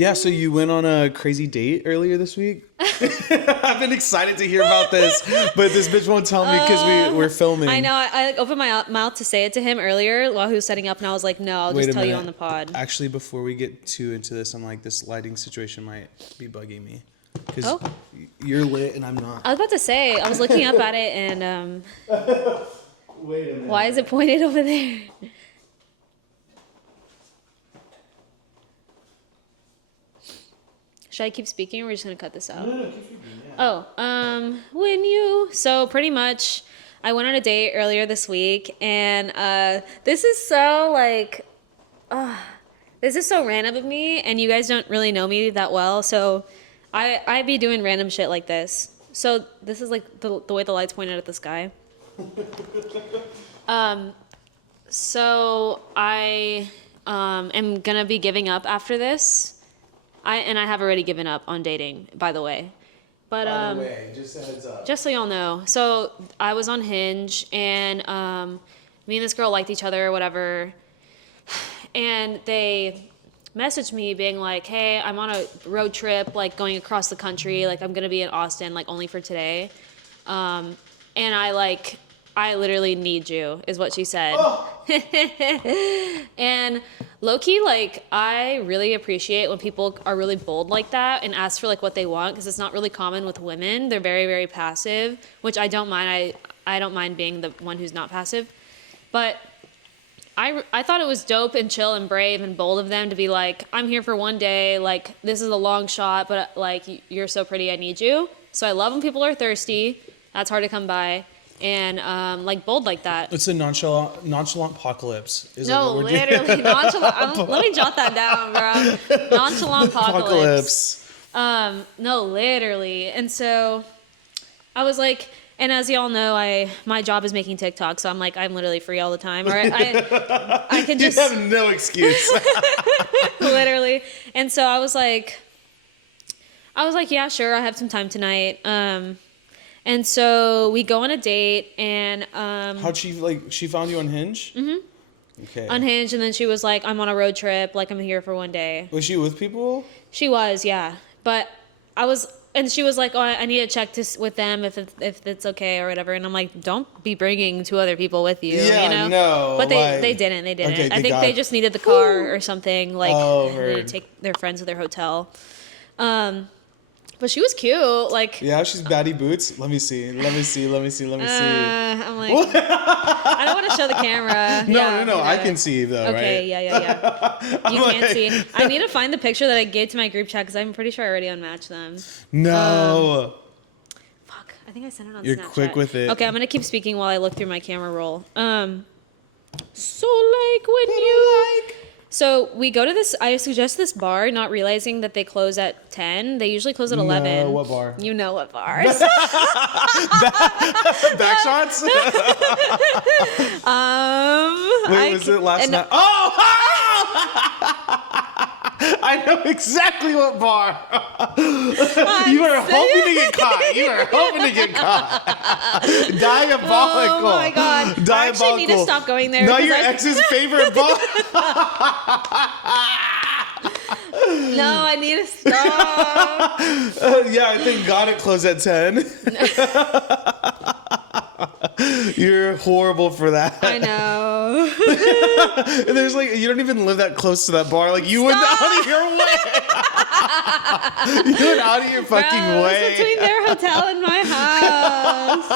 Yeah, so you went on a crazy date earlier this week? I've been excited to hear about this, but this bitch won't tell me because we're filming. I know. I opened my mouth to say it to him earlier while he was setting up, and I was like, no, I'll just tell you on the pod. Actually, before we get too into this, I'm like, this lighting situation might be bugging me. Because you're lit and I'm not. I was about to say, I was looking up at it and... Wait a minute. Why is it pointed over there? Should I keep speaking or are we just going to cut this out? No, keep speaking, yeah. So pretty much, I went on a date earlier this week and this is so this is so random of me and you guys don't really know me that well. So I be doing random shit like this. So this is like the way the lights pointed at the sky. So I am gonna be giving up after this. I have already given up on dating, by the way. But by the way, just a heads up. Just so y'all know. So I was on Hinge and me and this girl liked each other or whatever. And they messaged me being like, hey, I'm on a road trip, like going across the country, like I'm gonna be in Austin, like only for today. And I literally need you, is what she said. Oh. And low-key, like, I really appreciate when people are really bold like that and ask for, like, what they want, because it's not really common with women. They're very, very passive, which I don't mind. I don't mind being the one who's not passive. But I thought it was dope and chill and brave and bold of them to be like, I'm here for one day, like, this is a long shot, but, like, you're so pretty, I need you. So I love when people are thirsty. That's hard to come by. And like bold like that. It's a nonchalant apocalypse. No, literally nonchalant. Let me jot that down, bro. Nonchalant apocalypse. No, literally. And so I was like, and as y'all know, my job is making TikTok, so I'm like, I'm literally free all the time. Or I can just. You have no excuse. Literally. And so I was like, yeah, sure, I have some time tonight. And so we go on a date, and how'd she found you on Hinge? Mm-hmm. Okay. On Hinge, and then she was like, I'm on a road trip, like I'm here for one day. Was she with people? She was, yeah. But and she was like, oh, I need to check this with them if it's okay or whatever. And I'm like, don't be bringing two other people with you, yeah, you know? No. But they didn't. Okay, I think they just needed the car or something, like to take their friends to their hotel. But she was cute, like. Yeah, she's baddie boots. Let me see. I'm like, I don't want to show the camera. No. I can see though, okay, right? Yeah. You can't see. I need to find the picture that I gave to my group chat because I'm pretty sure I already unmatched them. No. Fuck, I think I sent it on Snapchat. You're quick with it. Okay, I'm gonna keep speaking while I look through my camera roll. So like when you like. So we go to this, I suggest this bar, not realizing that they close at 10. They usually close at 11. No, what bar? You know what bars. Back shots? Wait, was it last night? I know exactly what bar. You are hoping to get caught. Diabolical. Oh my God. Diabolical. I actually need to stop going there. Not your ex's favorite bar. No, I need to stop. Yeah, I think God it closed at 10. You're horrible for that. I know. And there's like, you don't even live that close to that bar. Like, you went out of your way. You went out of your fucking way. It's between their hotel and my house.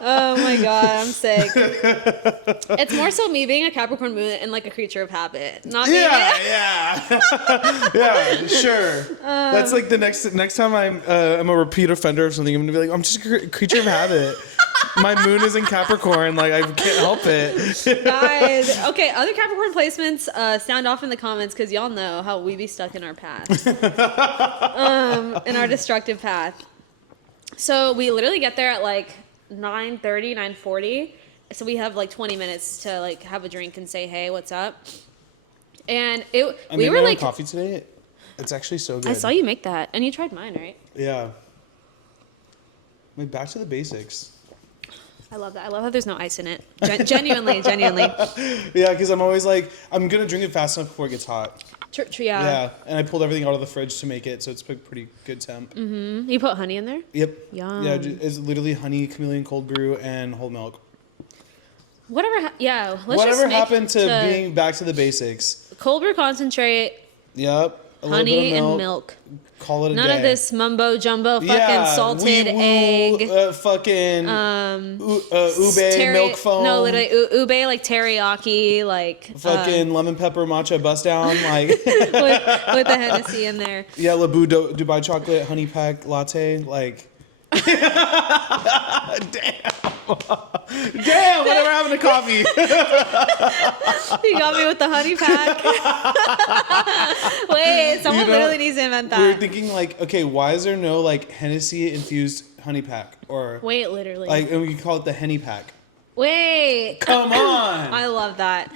Oh my God, I'm sick. It's more so me being a Capricorn moon and like a creature of habit. Not being Yeah, sure. That's like the next time I'm a repeat offender of something, I'm gonna be like, I'm just a creature of habit. My moon is in Capricorn, like I can't help it. Guys, okay, other Capricorn placements, sound off in the comments because y'all know how we be stuck in our path. In our destructive path. So we literally get there at like 9:30, 9:40. So we have like 20 minutes to like have a drink and say, hey, what's up? And we were like coffee today. It's actually so good. I saw you make that, and you tried mine, right? Yeah. Like back to the basics. I love that. I love how there's no ice in it. Genuinely. Yeah, because I'm always like, I'm gonna drink it fast enough before it gets hot. Yeah. Yeah, and I pulled everything out of the fridge to make it, so it's a pretty good temp. Mm-hmm. You put honey in there? Yep. Yum. Yeah, it's literally honey, chameleon cold brew, and whole milk. Whatever. Whatever happened to being back to the basics? Cold brew concentrate. Yep. Honey and milk. Call it a day. None of this mumbo jumbo fucking salted egg. Fucking ube milk foam. No, literally ube like teriyaki, like fucking lemon pepper matcha bust down, like with the Hennessy in there. Yeah, Labu Dubai chocolate honey pack latte, like. Damn, whatever happened to coffee? You got me with the honey pack. Wait, someone literally needs to invent that. We were thinking like, okay, why is there no like Hennessy infused honey pack or wait, literally like, and we can call it the Henny pack. Wait, come on. I love that.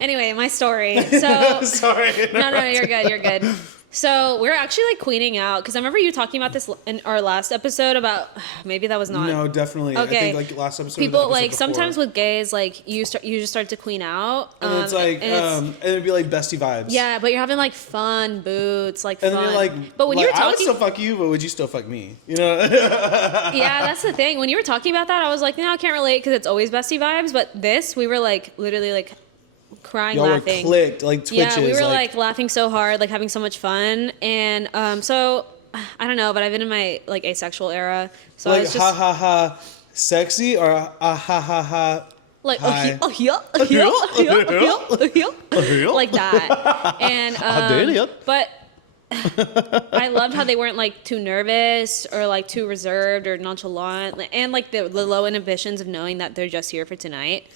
Anyway, my story. So sorry. No, you're good. You're good. So we're actually like queening out because I remember you talking about this in our last episode about maybe that was not. No, definitely. Okay. I think like last episode. People like before. Sometimes with gays like you just start to queen out. And it's like and it'd be like bestie vibes. Yeah, but you're having like fun boots, like fun. And then you're like, but when you were talking, I would still fuck you, but would you still fuck me? You know? Yeah, that's the thing. When you were talking about that, I was like, no, I can't relate because it's always bestie vibes. But this, we were like literally like crying, y'all laughing. Were clicked, like twitches. Yeah, we were like laughing so hard, like having so much fun. And so I don't know, but I've been in my like asexual era. So like I was just ha ha ha sexy or ha ha ha like hi. like that. And but I loved how they weren't like too nervous or like too reserved or nonchalant, and like the low inhibitions of knowing that they're just here for tonight.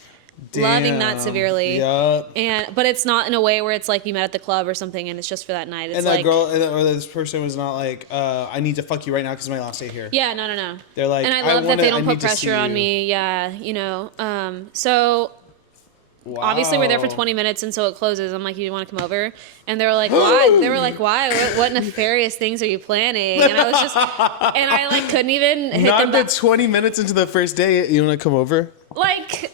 Damn. Loving that severely. Yep. But it's not in a way where it's like you met at the club or something and it's just for that night. It's and that like, girl or this person was not like, I need to fuck you right now because it's my last day here. Yeah, no. They're like, and I love that they don't put pressure on me. Yeah, you know. So wow. Obviously we're there for 20 minutes and so it closes. I'm like, you want to come over? And they were like, why? They were like, why? What nefarious things are you planning? And I was just, and I like couldn't even hit not them back. 20 minutes into the first day, you want to come over? Like.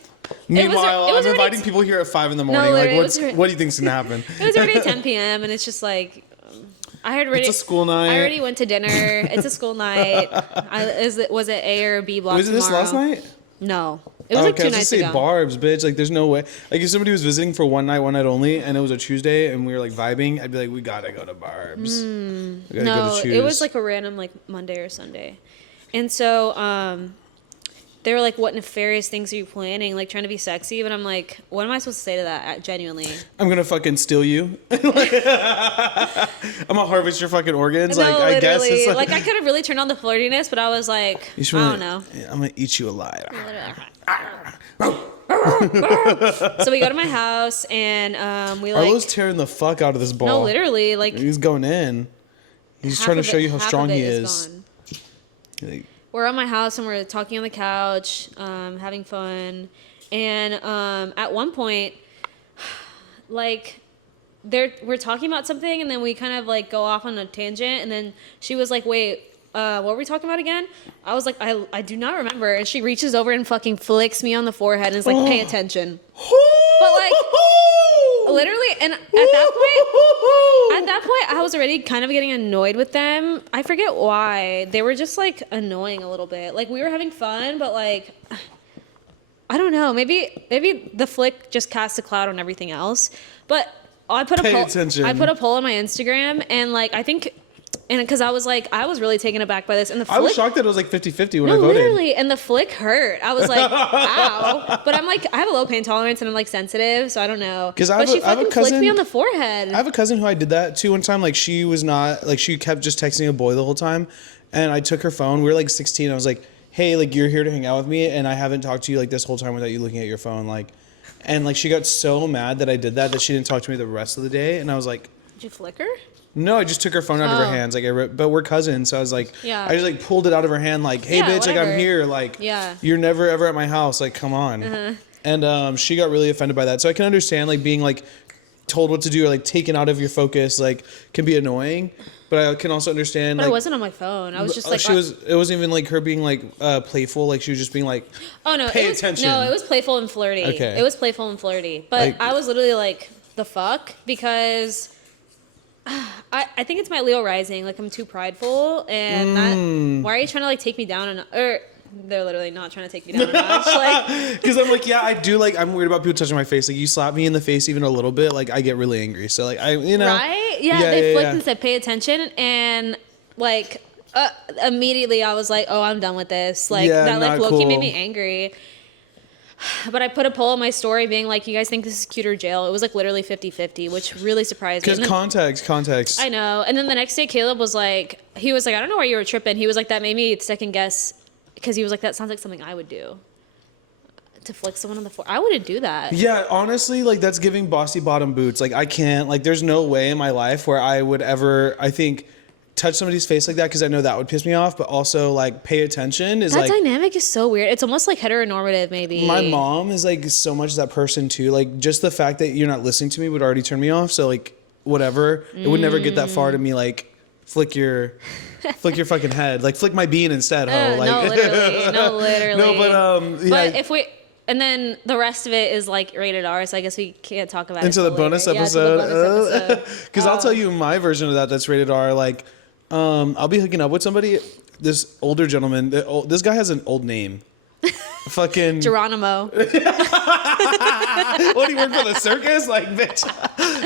Meanwhile, I'm inviting people here at 5 a.m. Like, what do you think's gonna happen? It was already 10 p.m. and it's just like, it's a school night. I already went to dinner. It's a school night. Was it A or B block? Was it this last night? No, it was like 2 nights ago. Barbs, bitch. Like, there's no way. Like, if somebody was visiting for one night only, and it was a Tuesday, and we were like vibing, I'd be like, we gotta go to Barbs. No, it was like a random like Monday or Sunday, and so they were like, what nefarious things are you planning? Like, trying to be sexy. But I'm like, what am I supposed to say to that, genuinely? I'm going to fucking steal you. I'm going to harvest your fucking organs. No, like, I guess it's like I could have really turned on the flirtiness, but I was like, I don't know. I'm going to eat you alive. So we go to my house, and we like... Arlo's tearing the fuck out of this ball. No, literally. Like, he's going in. He's trying to show you how strong he is. Like, we're at my house and we're talking on the couch, having fun. And at one point, like, we're talking about something, and then we kind of like go off on a tangent. And then she was like, "Wait, what were we talking about again?" I was like, "I do not remember." And she reaches over and fucking flicks me on the forehead and is like, "Pay attention." But like, literally, and at that point, I was already kind of getting annoyed with them. I forget why. They were just like annoying a little bit. Like, we were having fun, but like, I don't know. Maybe the flick just cast a cloud on everything else. But I put a poll on my Instagram, and like, I think. And because I was really taken aback by this. And the flick, I was shocked that it was like 50-50 when I voted. Literally. And the flick hurt. I was like, ow. But I'm like, I have a low pain tolerance and I'm like sensitive, so I don't know. But she fucking flicked me on the forehead. I have a cousin who I did that to one time. Like, she was not, like, she kept just texting a boy the whole time. And I took her phone. We were like 16. I was like, hey, like, you're here to hang out with me. And I haven't talked to you like this whole time without you looking at your phone. Like, and like, she got so mad that I did that she didn't talk to me the rest of the day. And I was like, did you flick her? No, I just took her phone out of her hands. Like, but we're cousins, so I was like, I just like pulled it out of her hand, like, hey, bitch, whatever. Like, I'm here, like, you're never ever at my house, like, come on. And she got really offended by that, so I can understand like being like told what to do or like taken out of your focus, like, can be annoying. But I can also understand. But like, I wasn't on my phone. I was just like, it wasn't even like her being like playful. Like, she was just being like, oh no, pay attention. No, it was playful and flirty. Okay, it was playful and flirty. But like, I was literally like, the fuck, because I think it's my Leo rising. Like, I'm too prideful, and why are you trying to like take me down? Or they're literally not trying to take me down a notch. Like, because I'm like, yeah, I do. Like, I'm weird about people touching my face. Like, you slap me in the face even a little bit, like I get really angry. So like, right? Yeah, they flicked and said, "Pay attention," and like. Immediately I was like, oh, I'm done with this. Like, that like low-key made me angry. But I put a poll on my story being like, you guys think this is cute or jail? It was like literally 50-50, which really surprised me. Because context. I know. And then the next day Caleb was like, I don't know why you were tripping. He was like, that made me second guess, because he was like, that sounds like something I would do. To flick someone on the floor. I wouldn't do that. Yeah, honestly, like that's giving bossy bottom boots. Like I can't, like there's no way in my life where I would ever, I think, touch somebody's face like that, because I know that would piss me off, but also like pay attention is that like dynamic is so weird. It's almost like heteronormative maybe. My mom is like so much that person too. Like just the fact that you're not listening to me would already turn me off. So like whatever, it would never get that far to me like flick your fucking head. Like flick my bean instead, ho. Like no, literally. No, but yeah. But if we and then the rest of it is like rated R, so I guess we can't talk about into it. the bonus episode. Because I'll tell you my version of that's rated R. Like I'll be hooking up with somebody, this older gentleman. This guy has an old name. Fucking Geronimo. What, do you work for the circus? Like, bitch.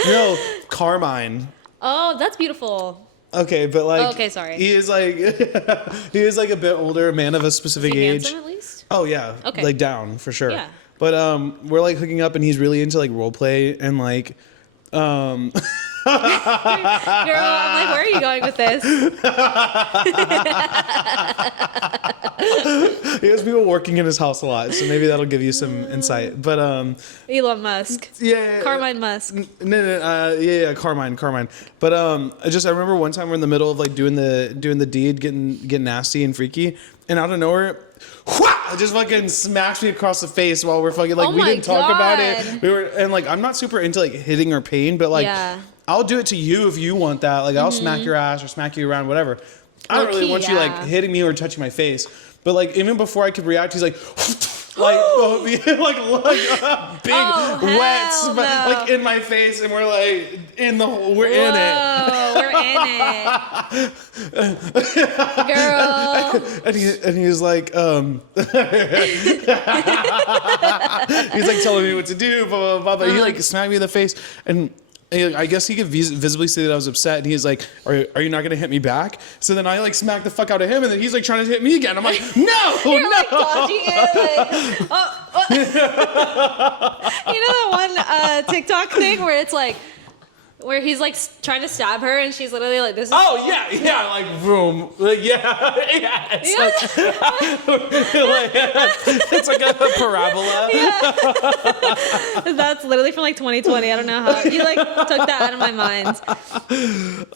No, Carmine. Oh, that's beautiful. Okay, but like, okay, sorry. He is like, he is like a bit older, a man of a specific age. Handsome at least? Oh yeah. Okay. Like down for sure. Yeah. But we're like hooking up, and he's really into like role play and like. Girl, I'm like, where are you going with this? He has people working in his house a lot, so maybe that'll give you some insight. But Elon Musk. Yeah. Carmine Musk. Yeah, Carmine. But I remember one time we're in the middle of like doing the deed, getting nasty and freaky, and out of nowhere, it just fucking smashed me across the face while we're fucking like we didn't talk about it. We were and like I'm not super into like hitting or pain, but like I'll do it to you if you want that. Like I'll smack your ass or smack you around, whatever. I don't really want you like hitting me or touching my face. But like even before I could react, he's like like big wet like in my face, and we're like we're in it, girl. And he's like he's like telling me what to do, blah blah blah. But he like smacked me in the face, and I guess he could visibly see that I was upset, and he's like, are you not going to hit me back? So then I like smacked the fuck out of him, and then he's like trying to hit me again. I'm like, no, You're no. like dodging it, like, oh. You know that one TikTok thing where it's like, where he's like trying to stab her, and she's literally like, "This is." Oh yeah, like boom, like it's it's like a parabola. Yeah. That's literally from like 2020. I don't know how you like took that out of my mind.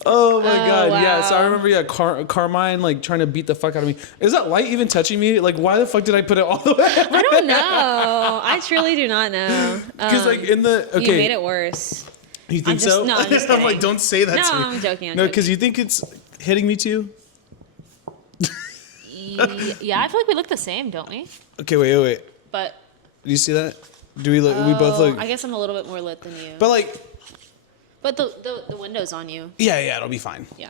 Oh my god, wow. yeah. So I remember, Carmine like trying to beat the fuck out of me. Is that light even touching me? Like, why the fuck did I put it all the way? I don't know. I truly do not know. Because like you made it worse. You think so? No, I'm just kidding. I'm like, don't say that to me. No, I'm joking. No, because you think it's hitting me too? Yeah, I feel like we look the same, don't we? Okay, wait. But do you see that? Do we look? We both look. I guess I'm a little bit more lit than you. But like. But the window's on you. Yeah, it'll be fine. Yeah.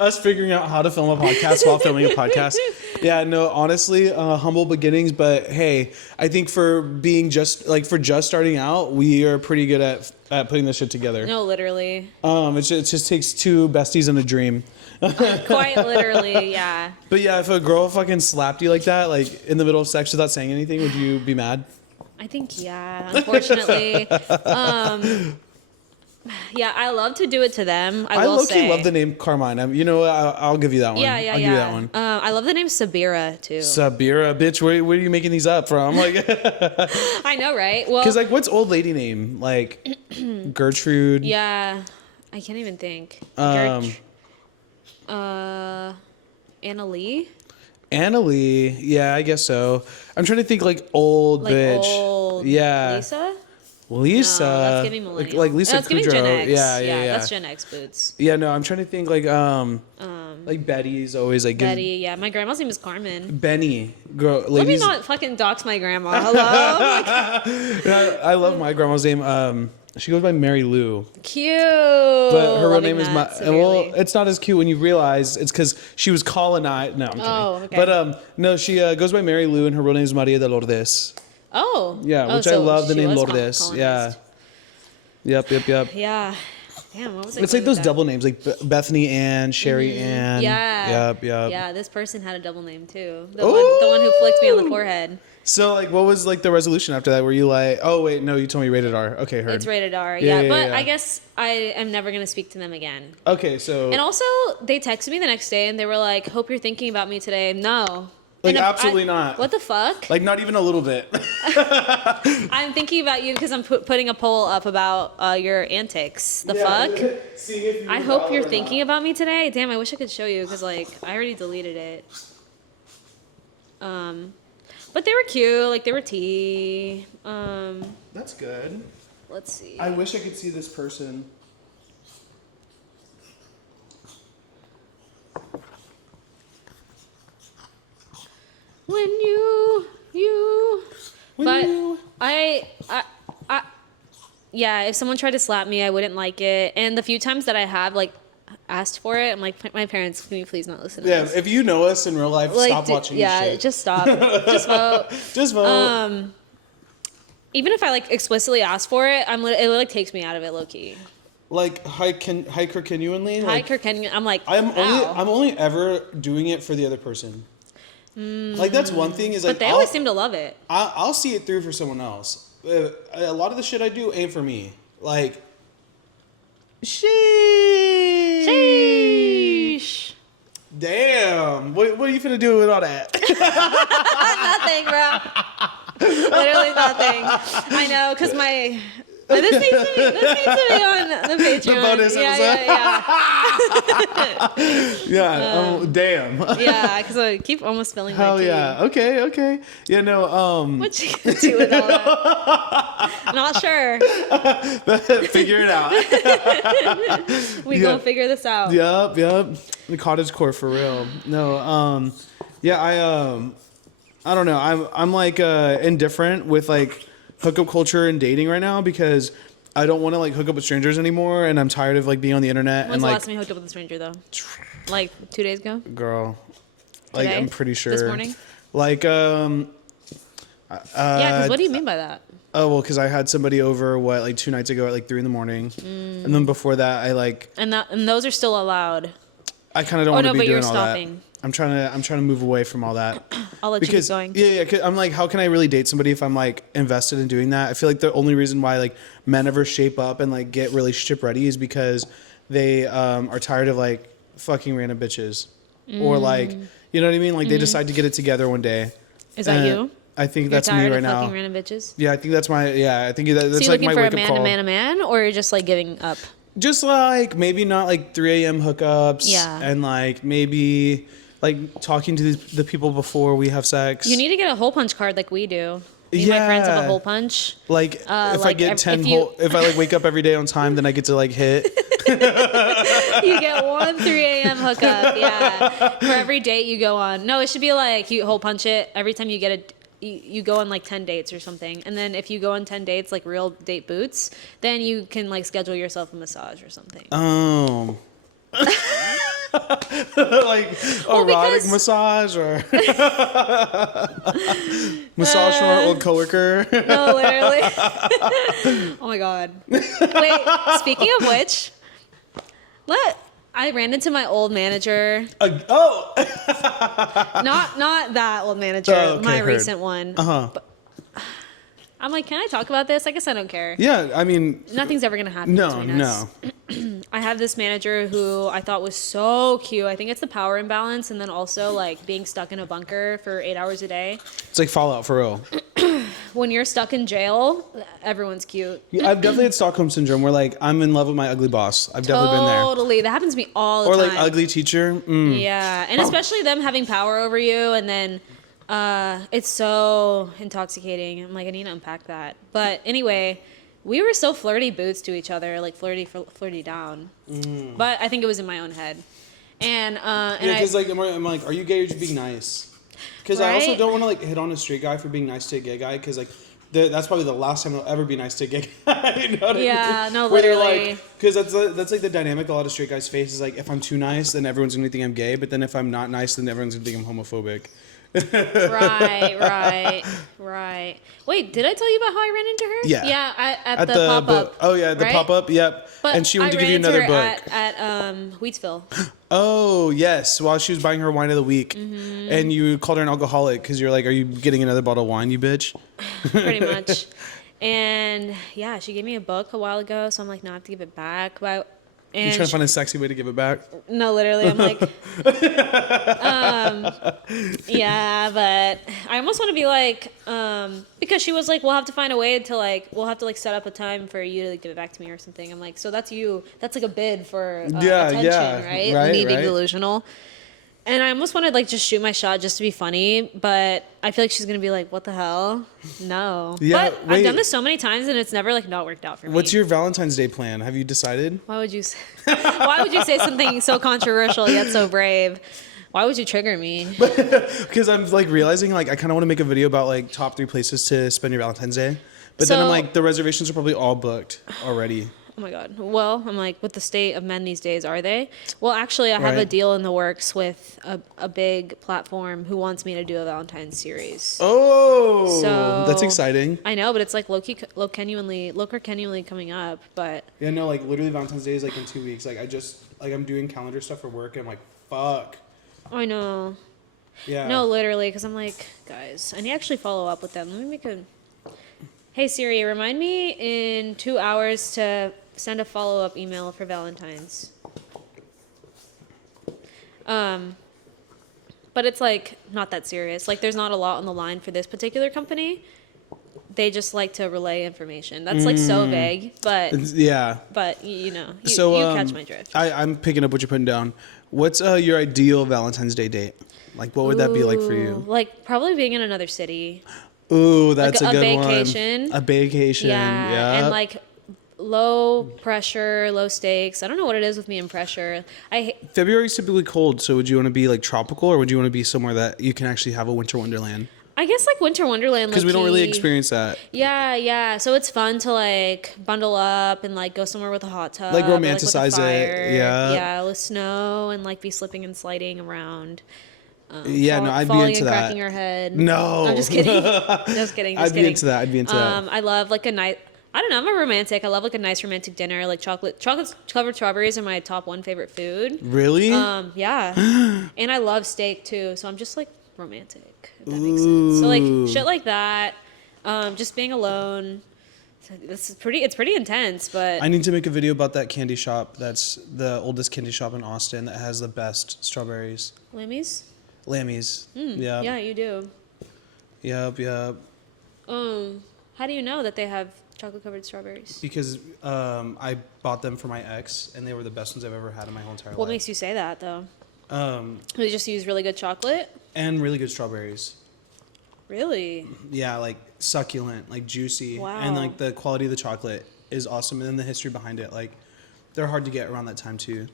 Us figuring out how to film a podcast while filming a podcast. Yeah, no, honestly, humble beginnings, but hey, I think for being just starting out, we are pretty good at putting this shit together. No, literally. It just takes two besties and a dream. Quite literally, yeah. But yeah, if a girl fucking slapped you like that, like in the middle of sex without saying anything, would you be mad? I think yeah, unfortunately. Yeah, I love to do it to them. I will say. love the name Carmine. I'll give you that one. Yeah. I'll give you that one. I love the name Sabira too. Sabira, bitch. Where are you making these up from? Like, I know, right? Well, because like, what's old lady name? Like Gertrude. Yeah, I can't even think. Anna Lee. Anna Lee. Yeah, I guess so. I'm trying to think like old bitch. Old yeah. Lisa. No, that's giving millennial. Like Lisa that's giving Kudrow. Gen X. Yeah. That's Gen X boots. Yeah, no, I'm trying to think like Like Betty's always like Betty, yeah. My grandma's name is Carmen. Benny. Girl, Let ladies. me not fucking dox my grandma. Hello? I love my grandma's name. She goes by Mary Lou. Cute. But her real Loving name is that well, it's not as cute when you realize it's because she was colonized. No, I'm kidding. Oh, okay. But no, she goes by Mary Lou, and her real name is Maria de Lourdes. Oh. Yeah, which I so love the she name was Lourdes. colonized. Yeah. Yep. Yeah. Damn, what was I It's going like those with that? double names, like Bethany Ann, Sherry Ann. Yeah. Yep. Yeah, this person had a double name too. The one who flicked me on the forehead. So, like, what was, like, the resolution after that? Were you like, oh, wait, no, you told me rated R. Okay, heard. It's rated R, Yeah, but yeah. I guess I am never going to speak to them again. Okay, so... And also, they texted me the next day and they were like, hope you're thinking about me today. No. Like, And absolutely not. What the fuck? Like, not even a little bit. I'm thinking about you because I'm putting a poll up about your antics. The fuck? Seeing if you I were hope valid you're or thinking not. about me today. Damn, I wish I could show you because, like, I already deleted it. But they were cute. Like, they were tea. That's good. Let's see. I wish I could see this person. When you I yeah, if someone tried to slap me, I wouldn't like it. And the few times that I have like asked for it, I'm like, my parents, can you please not listen to Yeah, this? if you know us in real life, Like, stop watching this yeah, shit. just stop. Just vote. Just vote. Even if I like explicitly ask for it, it like takes me out of it low key. Like, hyper genuinely? Hi, Like, Kirk, I'm like, I'm ow. only ever doing it for the other person. Like, that's one thing is like... But they always seem to love it. I'll see it through for someone else. A lot of the shit I do ain't for me. Like, Sheesh. damn. What are you finna do with all that? Nothing, bro. Literally nothing. I know, because this needs to be on the Patreon. The bonus episode. Yeah. Damn. Yeah, because I keep almost spilling my Hell tea. yeah. Okay. Yeah, no, What you gonna do with all that? Not sure. figure it out. We Yeah. gonna figure this out. Yep. The cottagecore for real. No, yeah, I don't know. I'm like indifferent with like hookup culture and dating right now because I don't want to like hook up with strangers anymore, and I'm tired of like being on the internet. When's and the like, last time you hooked up with a stranger though? Like 2 days ago? girl, like Today? I'm pretty sure This morning? Like Yeah, because what do you mean by that? oh well, because I had somebody over like 2 nights ago at like 3 in the morning, and then before that I like And those are still allowed. I kind of don't want to no, be but doing you're all stopping. that. I'm trying to move away from all that. I'll let Because you keep going. yeah, 'cause I'm like, how can I really date somebody if I'm like invested in doing that? I feel like the only reason why like men ever shape up and like get relationship ready is because they are tired of like fucking random bitches, or like you know what I mean? Like they decide to get it together one day. Is that you? I think You're that's me tired right of now. fucking random bitches? Yeah, I think that's my I think that's So you're like looking my for wake a up man call. to man to man, or you're just like giving up? Just like maybe not like 3 a.m. hookups. Yeah. And like maybe like talking to the people before we have sex. You need to get a hole punch card like we do. Me and my friends have a Yeah. hole punch. Like if I like, get if 10 you- if I like wake up every day on time, then I get to like hit. You get one 3 a.m. hookup, yeah. For every date you go on. No, it should be like you hole punch it every time you get you go on like 10 dates or something. And then if you go on 10 dates, like real date boots, then you can like schedule yourself a massage or something. Like erotic because- massage or massage from our old coworker. No, literally. Oh my God. Wait, speaking of which, I ran into my old manager. Oh, Not that old manager, Oh, okay, my heard. recent one. uh-huh. I'm like, can I talk about this? I guess I don't care. Yeah, I mean, Nothing's ever gonna happen between us. no. I have this manager who I thought was so cute. I think it's the power imbalance, and then also like being stuck in a bunker for 8 hours a day. It's like Fallout for real. When you're stuck in jail, everyone's cute. Yeah, I've definitely had Stockholm syndrome where like I'm in love with my ugly boss. I've definitely been there. Totally, that happens to me all the Or time. like ugly teacher. Yeah, and especially them having power over you, and then it's so intoxicating. I'm like, I need to unpack that. But anyway, we were so flirty boots to each other, like flirty down. But I think it was in my own head. And Yeah, because like I'm like, are you gay or just being nice? Because I also don't want to like hit on a straight guy for being nice to a gay guy. Because like that's probably the last time I'll ever be nice to a gay guy. You know what I mean? No, Where they're literally. like, because that's like the dynamic a lot of straight guys face is like, if I'm too nice, then everyone's gonna think I'm gay. But then if I'm not nice, then everyone's gonna think I'm homophobic. Right. Wait, did I tell you about how I ran into her? Yeah. Yeah, at the pop-up. Oh yeah, the right? pop-up. Yep. But and she went I to ran give you into another her book at Wheatsville. Oh yes, while she was buying her wine of the week, and you called her an alcoholic because you're like, "Are you getting another bottle of wine, you bitch?" Pretty much. And yeah, she gave me a book a while ago, so I'm like, no, I have to give it back. But You're trying to find a sexy way to give it back. no, literally, I'm like, yeah, but I almost want to be like, because she was like, we'll have to find a way to like, we'll have to like set up a time for you to like, give it back to me or something. I'm like, so that's you. That's like a bid for attention, right? Me being delusional. And I almost wanted like just shoot my shot just to be funny, but I feel like she's gonna be like, "What the hell? No." Yeah, but I've done this so many times and it's never like not worked out for me. What's your Valentine's Day plan? Have you decided? Why would you say something so controversial yet so brave? Why would you trigger me? Because I'm like realizing like I kind of want to make a video about like top 3 places to spend your Valentine's Day, but then I'm like the reservations are probably all booked already. Oh my God. Well, I'm like, with the state of men these days, are they? Well, actually, I have a deal in the works with a big platform who wants me to do a Valentine's series. Oh, so that's exciting. I know, but it's like low-key coming up. But yeah, no, like literally Valentine's Day is like in 2 weeks. Like I'm doing calendar stuff for work, and I'm like, fuck. I know. Yeah. No, literally, because I'm like, guys, I need to actually follow up with them. Let me make a. Hey Siri, remind me in 2 hours to send a follow-up email for Valentine's. But it's like not that serious. Like there's not a lot on the line for this particular company. They just like to relay information. That's like so vague, but yeah. But you know, you catch my drift. I'm picking up what you're putting down. What's your ideal Valentine's Day date? Like what would that be like for you? Like probably being in another city. Ooh, that's like a good vacation. one. A vacation. Yeah. And like low pressure, low stakes. I don't know what it is with me and pressure. February's typically cold, so would you want to be like tropical, or would you want to be somewhere that you can actually have a winter wonderland? I guess like winter wonderland. Because we don't really experience that. Yeah. So it's fun to like bundle up and like go somewhere with a hot tub. Like romanticize it. Yeah. Yeah, with snow and like be slipping and sliding around. I'd be into that. Cracking your head. No. I'm just kidding. Just kidding. I'd be into that. I love like a nice. I don't know. I'm a romantic. I love like a nice romantic dinner. Like chocolate covered strawberries are my top 1 favorite food. Really? Yeah. And I love steak too. So I'm just like romantic. If that makes sense. So like shit like that. Just being alone. It's pretty intense, but I need to make a video about that candy shop. That's the oldest candy shop in Austin that has the best strawberries. Lammy's? Yeah. Yeah, you do. Yep. How do you know that they have chocolate covered strawberries? Because I bought them for my ex, and they were the best ones I've ever had in my whole entire life. What makes you say that though? They just use really good chocolate and really good strawberries. Really? Yeah, like succulent, like juicy. Wow. And like the quality of the chocolate is awesome, and then the history behind it, like they're hard to get around that time too.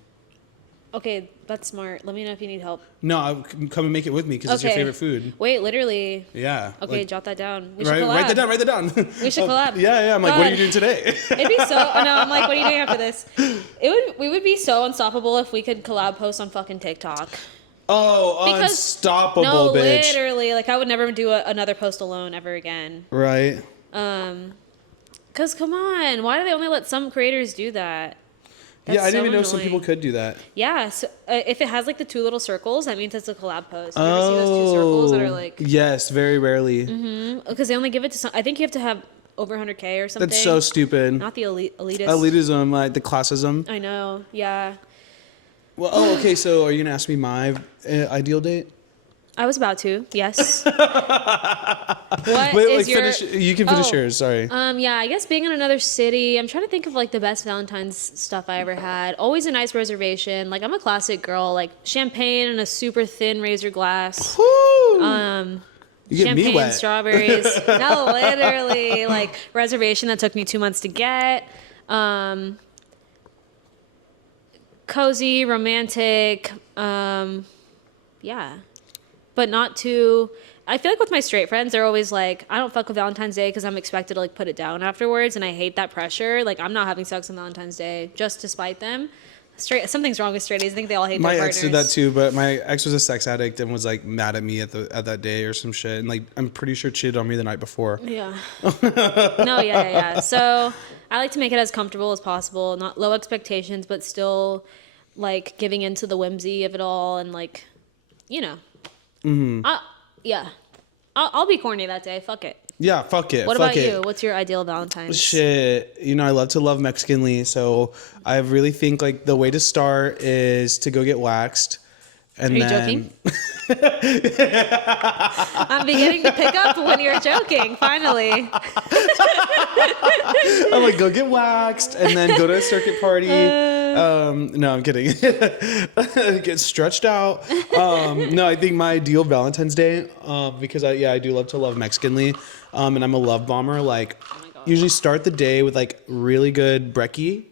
Okay, that's smart. Let me know if you need help. No, come and make it with me because it's your favorite food. Wait, literally. Yeah. Okay, jot that down. We should collab. Write that down. We should collab. Yeah. I'm like, what are you doing today? It'd be so. Oh no, I'm like, what are you doing after this? We would be so unstoppable if we could collab post on fucking TikTok. Oh, unstoppable, no, bitch. Literally, like I would never do another post alone ever again. Right. Cause come on, why do they only let some creators do that? That's I didn't even know some people could do that. Yeah, so if it has like the 2 little circles, that means it's a collab post. You ever see those 2 circles that are like? Yes, very rarely. Because they only give it to some. I think you have to have over 100K or something. That's so stupid. Not the elitist. Elitism, like the classism. I know. Yeah. Well, okay. So, are you gonna ask me my ideal date? I was about to. Yes. Finish. You can finish yours. Sorry. Yeah. I guess being in another city. I'm trying to think of like the best Valentine's stuff I ever had. Always a nice reservation. Like I'm a classic girl. Like champagne in a super thin razor glass. Woo! You get champagne, me wet. strawberries. No, literally. Like reservation that took me 2 months to get. cozy, romantic, yeah, but not too. I feel like with my straight friends, they're always like, I don't fuck with Valentine's Day because I'm expected to like put it down afterwards, and I hate that pressure. Like, I'm not having sex on Valentine's Day just to spite them. Something's wrong with straighties. I think they all hate My their ex partners. did that too, but my ex was a sex addict and was like mad at me at that day or some shit, and like I'm pretty sure cheated on me the night before. Yeah. No, yeah. So I like to make it as comfortable as possible, not low expectations, but still like giving into the whimsy of it all, and like, you know. Yeah. I'll be corny that day. Fuck it. Yeah, fuck it. What fuck about it. you? What's your ideal Valentine's? Shit, I love to love Mexicanly, so I really think like the way to start is to go get waxed, and Are you then. joking? I'm beginning to pick up when you're joking. Finally. I'm like, go get waxed and then go to a circuit party. No, I'm kidding. Get stretched out. No, I think my ideal Valentine's Day, because I do love to love Mexicanly, and I'm a love bomber. Like, usually start the day with like really good brekkie.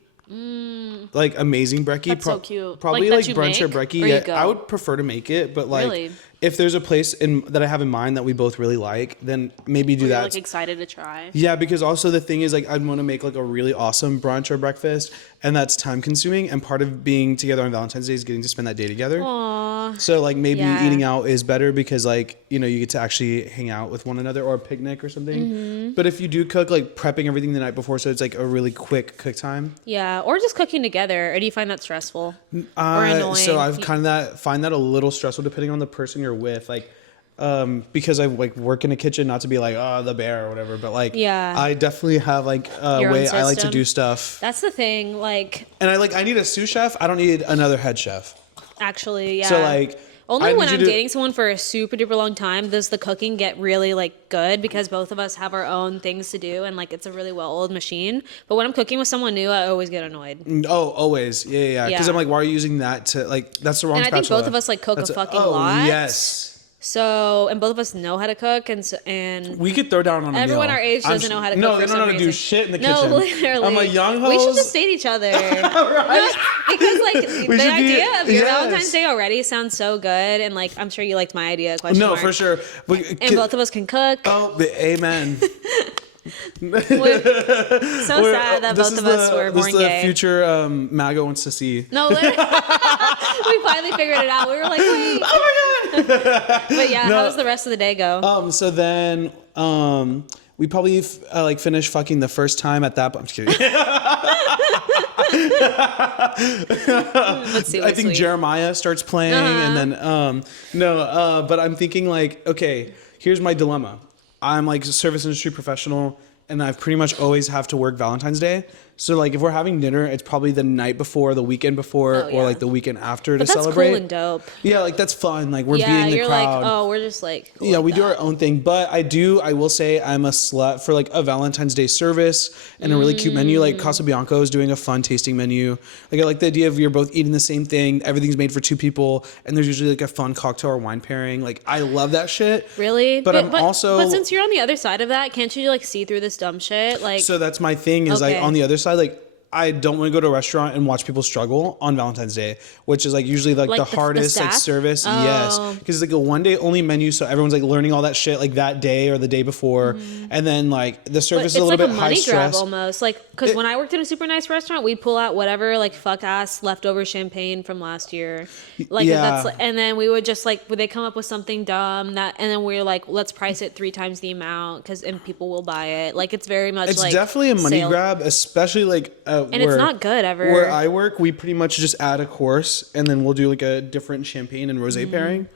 Like amazing brekkie. That's so cute. Probably Like like that you brunch or make, brekkie. or you Yeah, go? I would prefer to make it, but like Really? if there's a place that I have in mind that we both really like, then maybe do You're that. like excited to try. Yeah, because also the thing is like I'd want to make like a really awesome brunch or breakfast, and that's time consuming. And part of being together on Valentine's Day is getting to spend that day together. Aww. So like maybe Yeah. eating out is better because like you get to actually hang out with one another or a picnic or something. But if you do cook, like prepping everything the night before, so it's like a really quick cook time. Yeah, or just cooking together. Or do you find that stressful or annoying? So I've kind of find that a little stressful depending on the person you're with. Like. Because I like work in a kitchen, not to be like the bear or whatever, but like Yeah. I definitely have like a Your own way I like to system. do stuff. That's the thing. Like, And I need a sous chef. I don't need another head chef. actually, yeah. So like only I when need I'm you to- dating someone for a super duper long time does the cooking get really like good, because both of us have our own things to do, and like it's a really well-oiled machine. But when I'm cooking with someone new, I always get annoyed. Oh, always. Yeah. Because Yeah. I'm like, why are you using that to like? That's the wrong. And I think spatula. both of us like cook That's a fucking oh, lot. Yes. So, and both of us know how to cook, and We could throw down on a everyone meal. our age doesn't know how to cook. No, for they don't some know how to do reason. shit in the No, kitchen. literally. I'm like, young hoes. We should just date each other. No, because like We the should be- idea of your yes. Valentine's Day already sounds so good, and like I'm sure you liked my idea. Question No, mark. for sure. And both of us can cook. Oh, amen. So sad that both of us were This born is the gay. future MAGA wants to see. No, literally. We finally figured it out. We were like, wait. Oh my god. But yeah, No. how does the rest of the day go? So then we probably like finish fucking the first time at that. I'm just kidding. Let's see. I think Jeremiah starts playing, and then but I'm thinking like, okay, here's my dilemma. I'm like a service industry professional, and I pretty much always have to work Valentine's Day. So like if we're having dinner, it's probably the night before, the weekend before, Oh, yeah. or like the weekend after But to that's celebrate. cool and dope. Yeah, like that's fun. Like we're Yeah, being the you're crowd. like, oh, we're just like. Cool Yeah, with we do that. our own thing, but I will say I'm a slut for like a Valentine's Day service and a really cute menu. Like Casa Bianco is doing a fun tasting menu. Like I like the idea of you're both eating the same thing, everything's made for two people, and there's usually like a fun cocktail or wine pairing. Like I love that shit. Really? But I'm also- But since you're on the other side of that, can't you like see through this dumb shit? Like, So that's my thing is like Okay. on the other side, like I don't want to go to a restaurant and watch people struggle on Valentine's Day, which is like usually like the the hardest like staff? service. Oh. Yes, because it's like a one day only menu, so everyone's like learning all that shit like that day or the day before, and then like the but service it's is a little like bit a high money grab stress. almost. Like, because when I worked in a super nice restaurant, we'd pull out whatever like fuck ass leftover champagne from last year. Like Yeah. and then we would just like, would they come up with something dumb that, and then we're like, let's price it 3 times the amount and people will buy it. Like it's very much It's like definitely a money sale. grab, especially like And it's not good ever. Where I work, we pretty much just add a course and then we'll do like a different champagne and rosé pairing.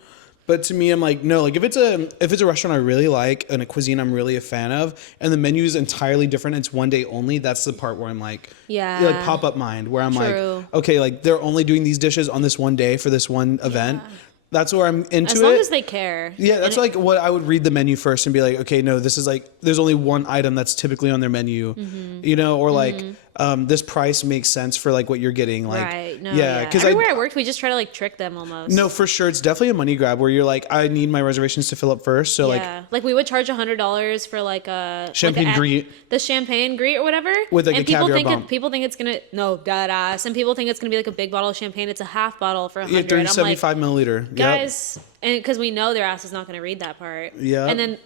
But to me, I'm like, no, like if it's a restaurant I really like and a cuisine I'm really a fan of, and the menu is entirely different, it's one day only. That's the part where I'm like, Yeah. like pop up mind, where I'm True. like, okay, like they're only doing these dishes on this one day for this one event. That's where I'm into As long it. as they care. Yeah, that's And like what I would read the menu first and be like, okay, no, this is like, there's only one item that's typically on their menu, Mm-hmm. you know, or like, this price makes sense for like what you're getting. Like, right. No, yeah, because everywhere I worked, we just try to like trick them almost. no, for sure, it's definitely a money grab where you're like, I need my reservations to fill up first. So like we would charge $100 for like a champagne greet, the champagne greet or whatever, with like and a caviar bomb. People think it's gonna dead ass, and people think it's gonna be like a big bottle of champagne. It's a half bottle for $100. Yeah, 375 milliliter. Guys, and because we know their ass is not gonna read that part. Yeah, and then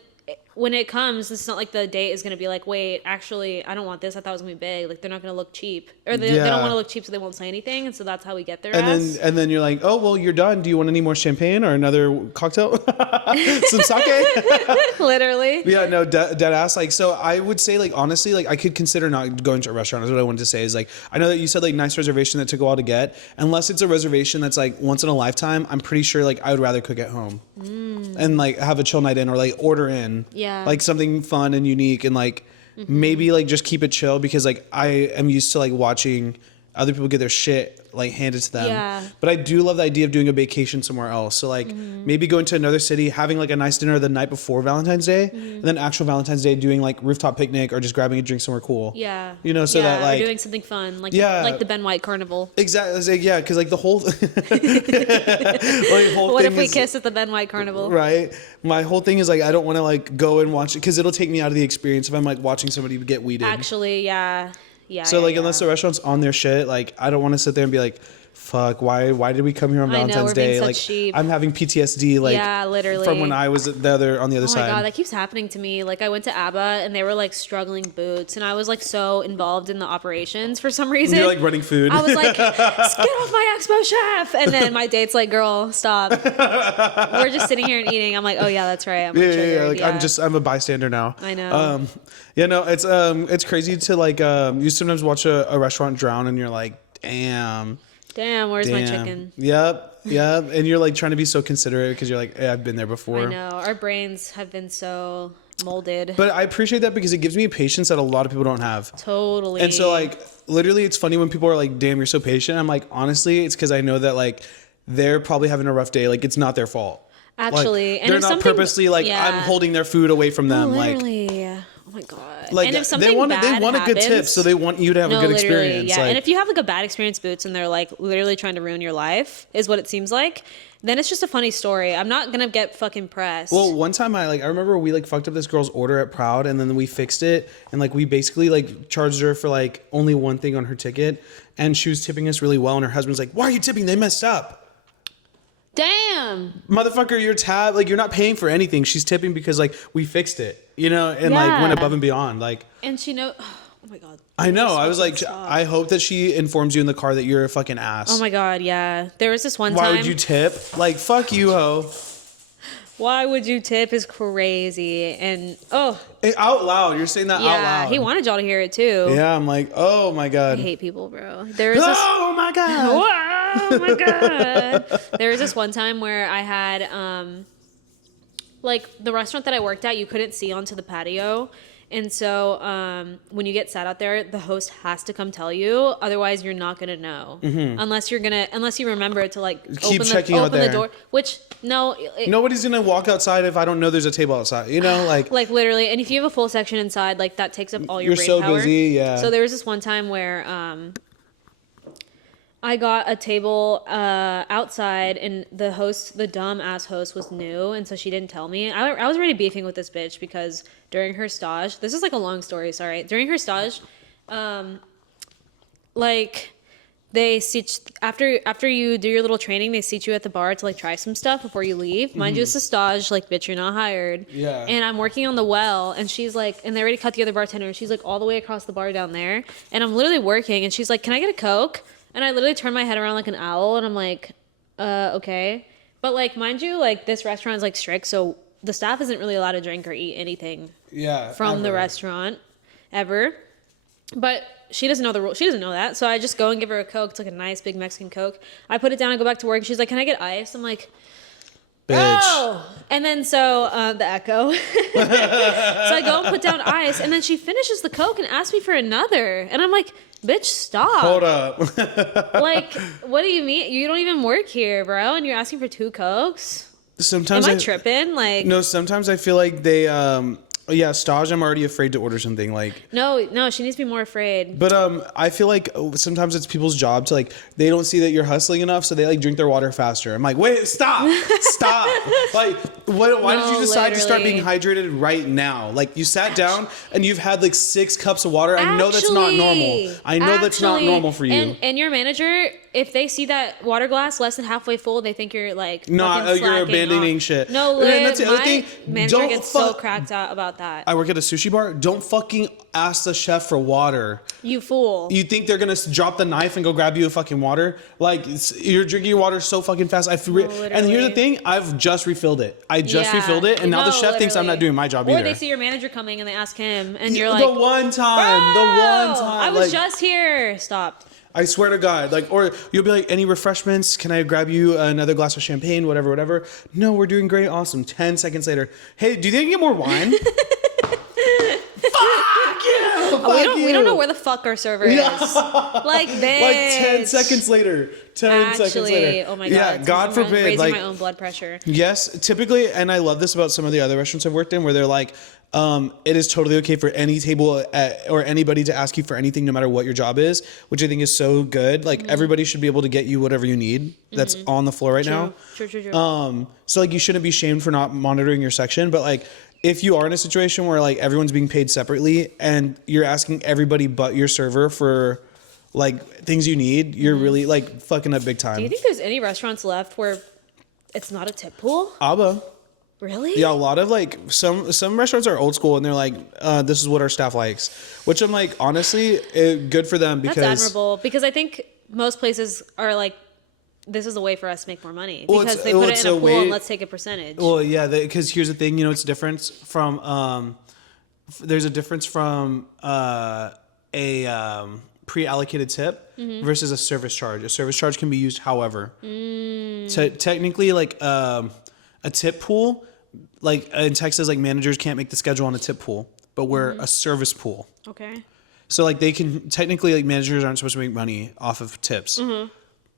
when it comes, it's not like the date is going to be like, wait, actually, I don't want this. I thought it was going to be big. Like, they're not going to look cheap. Or they don't want to look cheap, so they won't say anything. And so that's how we get their ass. And then you're like, oh, well, you're done. Do you want any more champagne or another cocktail? Some sake? Literally. Yeah, no, dead ass. Like, so I would say, like, honestly, like, I could consider not going to a restaurant is what I wanted to say. Is like, I know that you said, like, nice reservation that took a while to get. Unless it's a reservation that's, like, once in a lifetime, I'm pretty sure, like, I would rather cook at home. And, like, have a chill night in or, like, order in. Yeah. Like, something fun and unique and, like, maybe, like, just keep it chill because, like, I am used to, like, watching other people get their shit like handed to them. Yeah. But I do love the idea of doing a vacation somewhere else. So like maybe going to another city, having like a nice dinner the night before Valentine's Day, and then actual Valentine's Day doing like rooftop picnic or just grabbing a drink somewhere cool. Yeah. You know, so that like or doing something fun, like Yeah. the Ben White Carnival. Exactly. Yeah, because like the whole like, whole What thing if we is, kiss at the Ben White Carnival? right? My whole thing is like I don't want to like go and watch it because it'll take me out of the experience if I'm like watching somebody get weeded. Actually, yeah. Yeah. So like unless the restaurant's on their shit, like I don't want to sit there and be like, fuck, why did we come here on Valentine's Day? Like sheep. I'm having PTSD like literally from when I was on the other side. Oh my god, that keeps happening to me. Like I went to ABBA and they were like struggling boots and I was like so involved in the operations for some reason. You're like running food. I was like, get off my expo chef. And then my date's like, girl, stop. We're just sitting here and eating. I'm like, oh yeah, that's right. I'm Like I'm a bystander now. I know. It's crazy to like you sometimes watch a restaurant drown and you're like, damn, where's my chicken? Yep. And you're like trying to be so considerate because you're like, hey, I've been there before. I know. Our brains have been so molded. But I appreciate that because it gives me a patience that a lot of people don't have. Totally. And so like literally it's funny when people are like, damn, you're so patient. I'm like, honestly, it's because I know that like they're probably having a rough day. Like it's not their fault. Actually. Like, and they're not purposely like, I'm holding their food away from them. Literally. Oh my god! Like and if something they want happens, a good tip, so they want you to have a good experience. Yeah, like, and if you have like a bad experience boots and they're like literally trying to ruin your life, is what it seems like. Then it's just a funny story. I'm not gonna get fucking pressed. Well, one time I remember we like fucked up this girl's order at Proud, and then we fixed it, and like we basically like charged her for like only one thing on her ticket, and she was tipping us really well, and her husband's like, "Why are you tipping? They messed up." Damn. Motherfucker, you're not paying for anything. She's tipping because like we fixed it, you know, and like went above and beyond. Like, and she know. Oh my god. I know. I was like, I hope that she informs you in the car that you're a fucking ass. Oh my god, yeah. There was this one time. Why would you tip? Like, fuck you, ho. Why would you tip is crazy. And out loud. You're saying that out loud. Yeah, he wanted y'all to hear it too. Yeah, I'm like, oh my god. I hate people, bro. Oh my god. Oh my god. There was this one time where I had like the restaurant that I worked at, you couldn't see onto the patio. And so when you get sat out there, the host has to come tell you. Otherwise, you're not gonna know unless you remember to like keep open the door. Which nobody's gonna walk outside if I don't know there's a table outside. You know, like literally. And if you have a full section inside, like that takes up all your you're brain so power. busy. Yeah. So there was this one time where I got a table outside, and the dumb ass host was new, and so she didn't tell me. I was already beefing with this bitch because during her stage, this is like a long story, sorry. During her stage, like they seat after you do your little training, they seat you at the bar to like try some stuff before you leave. Mind you, it's a stage, like bitch, you're not hired. Yeah. And I'm working on the well, and she's like, and they already cut the other bartender, and she's like all the way across the bar down there, and I'm literally working, and she's like, "Can I get a Coke?" And I literally turned my head around like an owl, and I'm like, okay. But like, mind you, like this restaurant is like strict, so the staff isn't really allowed to drink or eat anything from the restaurant ever. But she doesn't know the rule. She doesn't know that. So I just go and give her a Coke. It's like a nice big Mexican Coke. I put it down and go back to work, and she's like, "Can I get ice?" I'm like, bitch. Oh! And then so the echo. So I go and put down ice, and then she finishes the Coke and asks me for another. And I'm like, bitch, stop. Hold up. Like, what do you mean? You don't even work here, bro, and you're asking for 2 Cokes? Sometimes Am I tripping? Like, no, sometimes I feel like they Yeah, stage, I'm already afraid to order something like. No, she needs to be more afraid. But I feel like sometimes it's people's job to like they don't see that you're hustling enough, so they like drink their water faster. I'm like, wait, stop. Like, why did you decide to start being hydrated right now? Like, you sat down and you've had like 6 cups of water. I know that's not normal. I know that's not normal for you. And your manager, if they see that water glass less than halfway full, they think you're like no, you're abandoning shit. No, and that's the other my thing. Manager gets so cracked out about that. I work at a sushi bar. Don't fucking ask the chef for water. You fool. You think they're gonna drop the knife and go grab you a fucking water? Like, you're drinking your water so fucking fast. And here's the thing. I've just refilled it. I just refilled it, and now the chef thinks I'm not doing my job either. Or they see your manager coming and they ask him, and you're like, the one time. I was just here. Stop. I swear to God, like, or you'll be like, any refreshments? Can I grab you another glass of champagne? Whatever. No, we're doing great. Awesome. 10 seconds later. Hey, do you think I can get more wine? We don't know where the fuck our server is. Like, bitch. Like 10 seconds later. 10 seconds later. Oh my God. Yeah, God forbid. Raising like, my own blood pressure. Yes, typically, and I love this about some of the other restaurants I've worked in, where they're like, it is totally okay for any table or anybody to ask you for anything, no matter what your job is, which I think is so good. Like, everybody should be able to get you whatever you need that's on the floor right now. True. So like, you shouldn't be shamed for not monitoring your section, but like, if you are in a situation where like everyone's being paid separately and you're asking everybody but your server for like things you need, you're really like fucking up big time. Do you think there's any restaurants left where it's not a tip pool? Abba. Really? Yeah, a lot of like some restaurants are old school and they're like, this is what our staff likes, which I'm like, honestly, good for them because that's admirable, because I think most places are like, this is a way for us to make more money because they put it in a pool and let's take a percentage. Well, yeah, because here's the thing, it's a difference from there's a difference from a pre-allocated tip versus a service charge. A service charge can be used however. So technically, like a tip pool, like in Texas, like managers can't make the schedule on a tip pool, but we're a service pool. Okay. So like they can technically, like, managers aren't supposed to make money off of tips.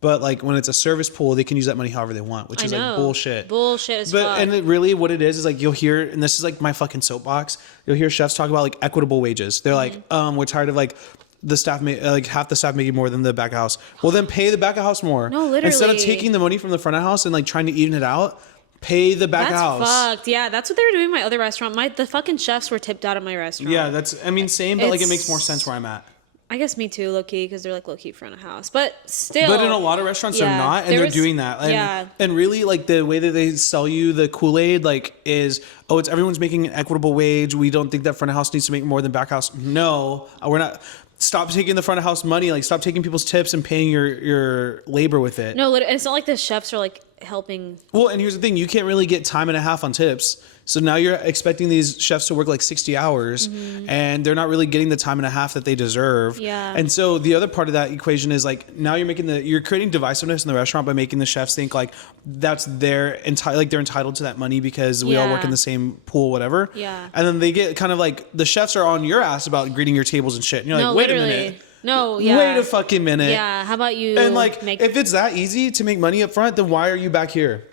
But like when it's a service pool, they can use that money however they want, which is like bullshit. Bullshit as fuck. And really what it is like, you'll hear, and this is like my fucking soapbox, you'll hear chefs talk about like equitable wages. They're like, we're tired of like the staff, like half the staff making more than the back of house. Well, then pay the back of house more. No, literally. Instead of taking the money from the front of house and like trying to even it out, pay the back of house. That's fucked. Yeah, that's what they were doing in my other restaurant. The fucking chefs were tipped out of my restaurant. Yeah, same, but like it makes more sense where I'm at. I guess me too, low key, because they're like low key front of house, but still. But in a lot of restaurants, they're not, and they're doing that. And really, like the way that they sell you the Kool-Aid, like is, it's everyone's making an equitable wage. We don't think that front of house needs to make more than back house. No, we're not. Stop taking the front of house money. Like, stop taking people's tips and paying your labor with it. No, it's not like the chefs are like helping. Well, and here's the thing: you can't really get time and a half on tips. So now you're expecting these chefs to work like 60 hours and they're not really getting the time and a half that they deserve. Yeah. And so the other part of that equation is like, now you're creating divisiveness in the restaurant by making the chefs think like that's they're entitled to that money because we all work in the same pool, whatever. Yeah. And then they get kind of like, the chefs are on your ass about greeting your tables and shit. And you're like, wait a minute. No, yeah. Wait a fucking minute. Yeah. How about you? And like, if it's that easy to make money up front, then why are you back here?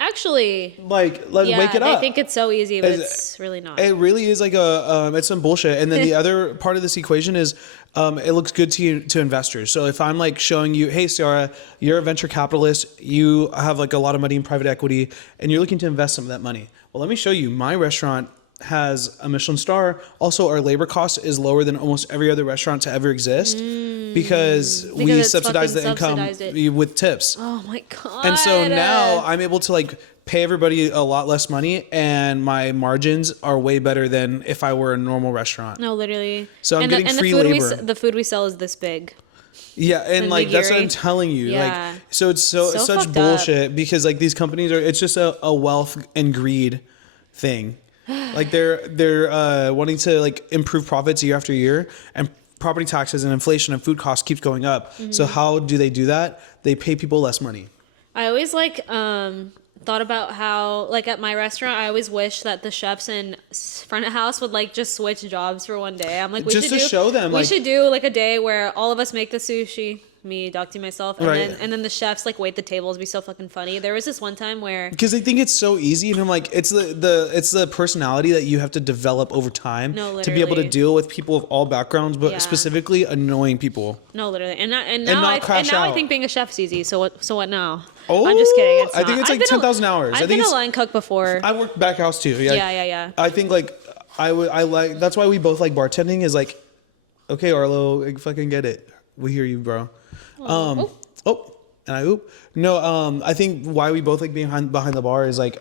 Actually, wake it up. They think it's so easy, but it's really not. It really is like it's some bullshit. And then the other part of this equation is, it looks good to investors. So if I'm like showing you, hey, Ciara, you're a venture capitalist, you have like a lot of money in private equity, and you're looking to invest some of that money. Well, let me show you. My restaurant has a Michelin star. Also, our labor cost is lower than almost every other restaurant to ever exist because we subsidize the income with tips. Oh my God. And so now I'm able to like pay everybody a lot less money and my margins are way better than if I were a normal restaurant. No, literally. So I'm getting free labor. The food we sell is this big. Yeah, and like that's what I'm telling you. Yeah. Like, so it's such bullshit because like these companies it's just a wealth and greed thing. Like they're wanting to like improve profits year after year, and property taxes and inflation and food costs keeps going up. So how do they do that? They pay people less money. I always like thought about how like at my restaurant I always wish that the chefs in front of house would like just switch jobs for one day. I'm like, we should do like a day where all of us make the sushi me doxing myself, and then the chefs like wait the tables, be so fucking funny. There was this one time where because they think it's so easy, and I'm like, it's the personality that you have to develop over time to be able to deal with people of all backgrounds, but specifically annoying people. No, literally, and now I think being a chef's easy. So what now? Oh, I'm just kidding. It's I think it's like 10,000 hours. I've been a line cook before. I worked back house too. Yeah. I think like I like, that's why we both like bartending, is like, okay, Arlo, I fucking get it. We hear you, bro. And I oop. No, I think why we both like being behind the bar is like,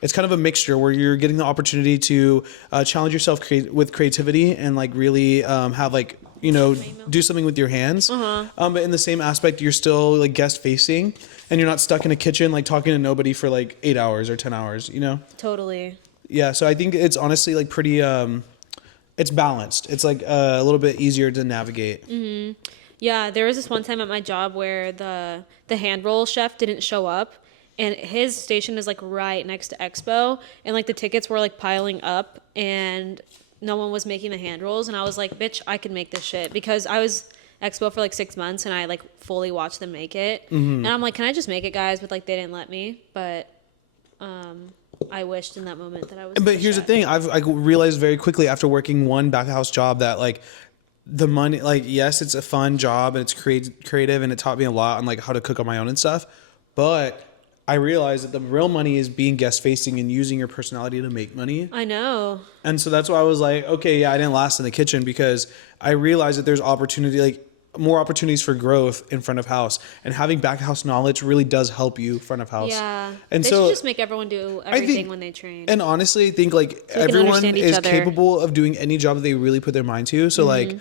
it's kind of a mixture where you're getting the opportunity to challenge yourself with creativity and like really have like, you know, do something with your hands. But in the same aspect, you're still like guest facing, and you're not stuck in a kitchen like talking to nobody for like 8 hours or 10 hours, you know? Totally. Yeah, so I think it's honestly like pretty, it's balanced. It's like a little bit easier to navigate. Mm-hmm. Yeah, there was this one time at my job where the hand roll chef didn't show up, and his station is like right next to Expo, and like the tickets were like piling up, and no one was making the hand rolls, and I was like, bitch, I can make this shit, because I was Expo for like 6 months and I like fully watched them make it. And I'm like, can I just make it, guys? But like they didn't let me. But I wished in that moment that I was. But here's the thing, I realized very quickly after working one back of house job that like the money, like, yes, it's a fun job and it's creative, and it taught me a lot on like how to cook on my own and stuff, but I realized that the real money is being guest facing and using your personality to make money. I know. And so that's why I was like, okay, yeah, I didn't last in the kitchen, because I realized that there's opportunity, like more opportunities for growth in front of house, and having back of house knowledge really does help you front of house. Yeah. And they so should just make everyone do everything when they train. And honestly, I think like everyone is capable of doing any job that they really put their mind to. So like,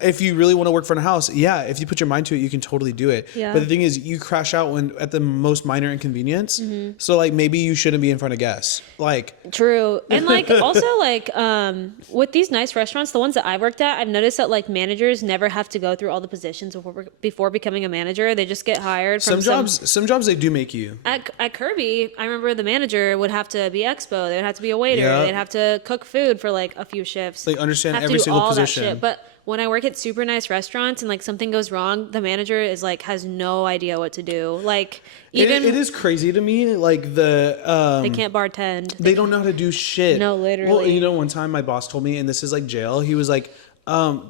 if you really want to work front of house, yeah, if you put your mind to it, you can totally do it. Yeah. But the thing is, you crash out when at the most minor inconvenience. So like maybe you shouldn't be in front of guests. Like true. And like also like with these nice restaurants, the ones that I worked at, I've noticed that like managers never have to go through all the positions before becoming a manager. They just get hired from some jobs they do make you. At Kirby, I remember the manager would have to be expo. They would have to be a waiter. Yeah. They'd have to cook food for like a few shifts. Like understand have every to do single all position. That shit. But when I work at super nice restaurants and like something goes wrong, the manager is like has no idea what to do. Like even it is crazy to me. Like they can't bartend. They don't know how to do shit. No, literally. Well, you know, one time my boss told me, and this is like jail. He was like,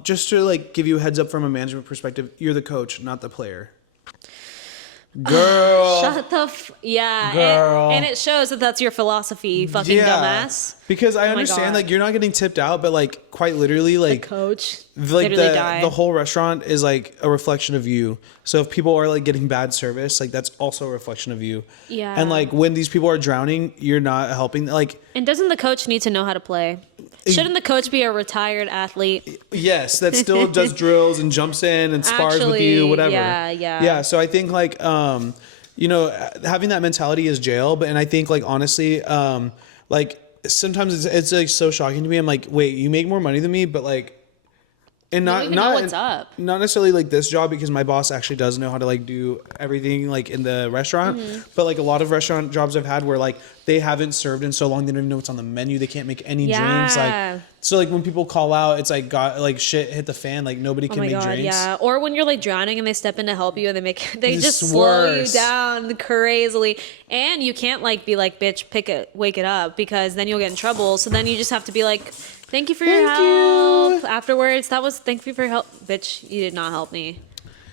just to like give you a heads up from a management perspective, you're the coach, not the player. Girl, shut the girl. And it shows that that's your philosophy, you fucking dumbass. Because I understand like you're not getting tipped out, but like quite literally, like the coach like literally died. The whole restaurant is like a reflection of you. So if people are like getting bad service, like that's also a reflection of you. Yeah. And like when these people are drowning, you're not helping. Like, and doesn't the coach need to know how to play? Shouldn't the coach be a retired athlete? Yes, that still does drills and jumps in and spars with you, whatever. Yeah. So I think like you know, having that mentality is jail. But and I think like honestly, like sometimes it's like so shocking to me. I'm like, wait, you make more money than me, but like. And not know what's up. Not necessarily like this job, because my boss actually does know how to like do everything like in the restaurant. But like a lot of restaurant jobs I've had where like they haven't served in so long, they don't even know what's on the menu. They can't make any drinks. Like so like when people call out, it's like got like shit hit the fan. Like nobody can make drinks. Yeah. Or when you're like drowning and they step in to help you and they just slow you down crazily. And you can't like be like, bitch, wake it up, because then you'll get in trouble. So then you just have to be like, thank you for your help. Afterwards, thank you for your help. Bitch, you did not help me.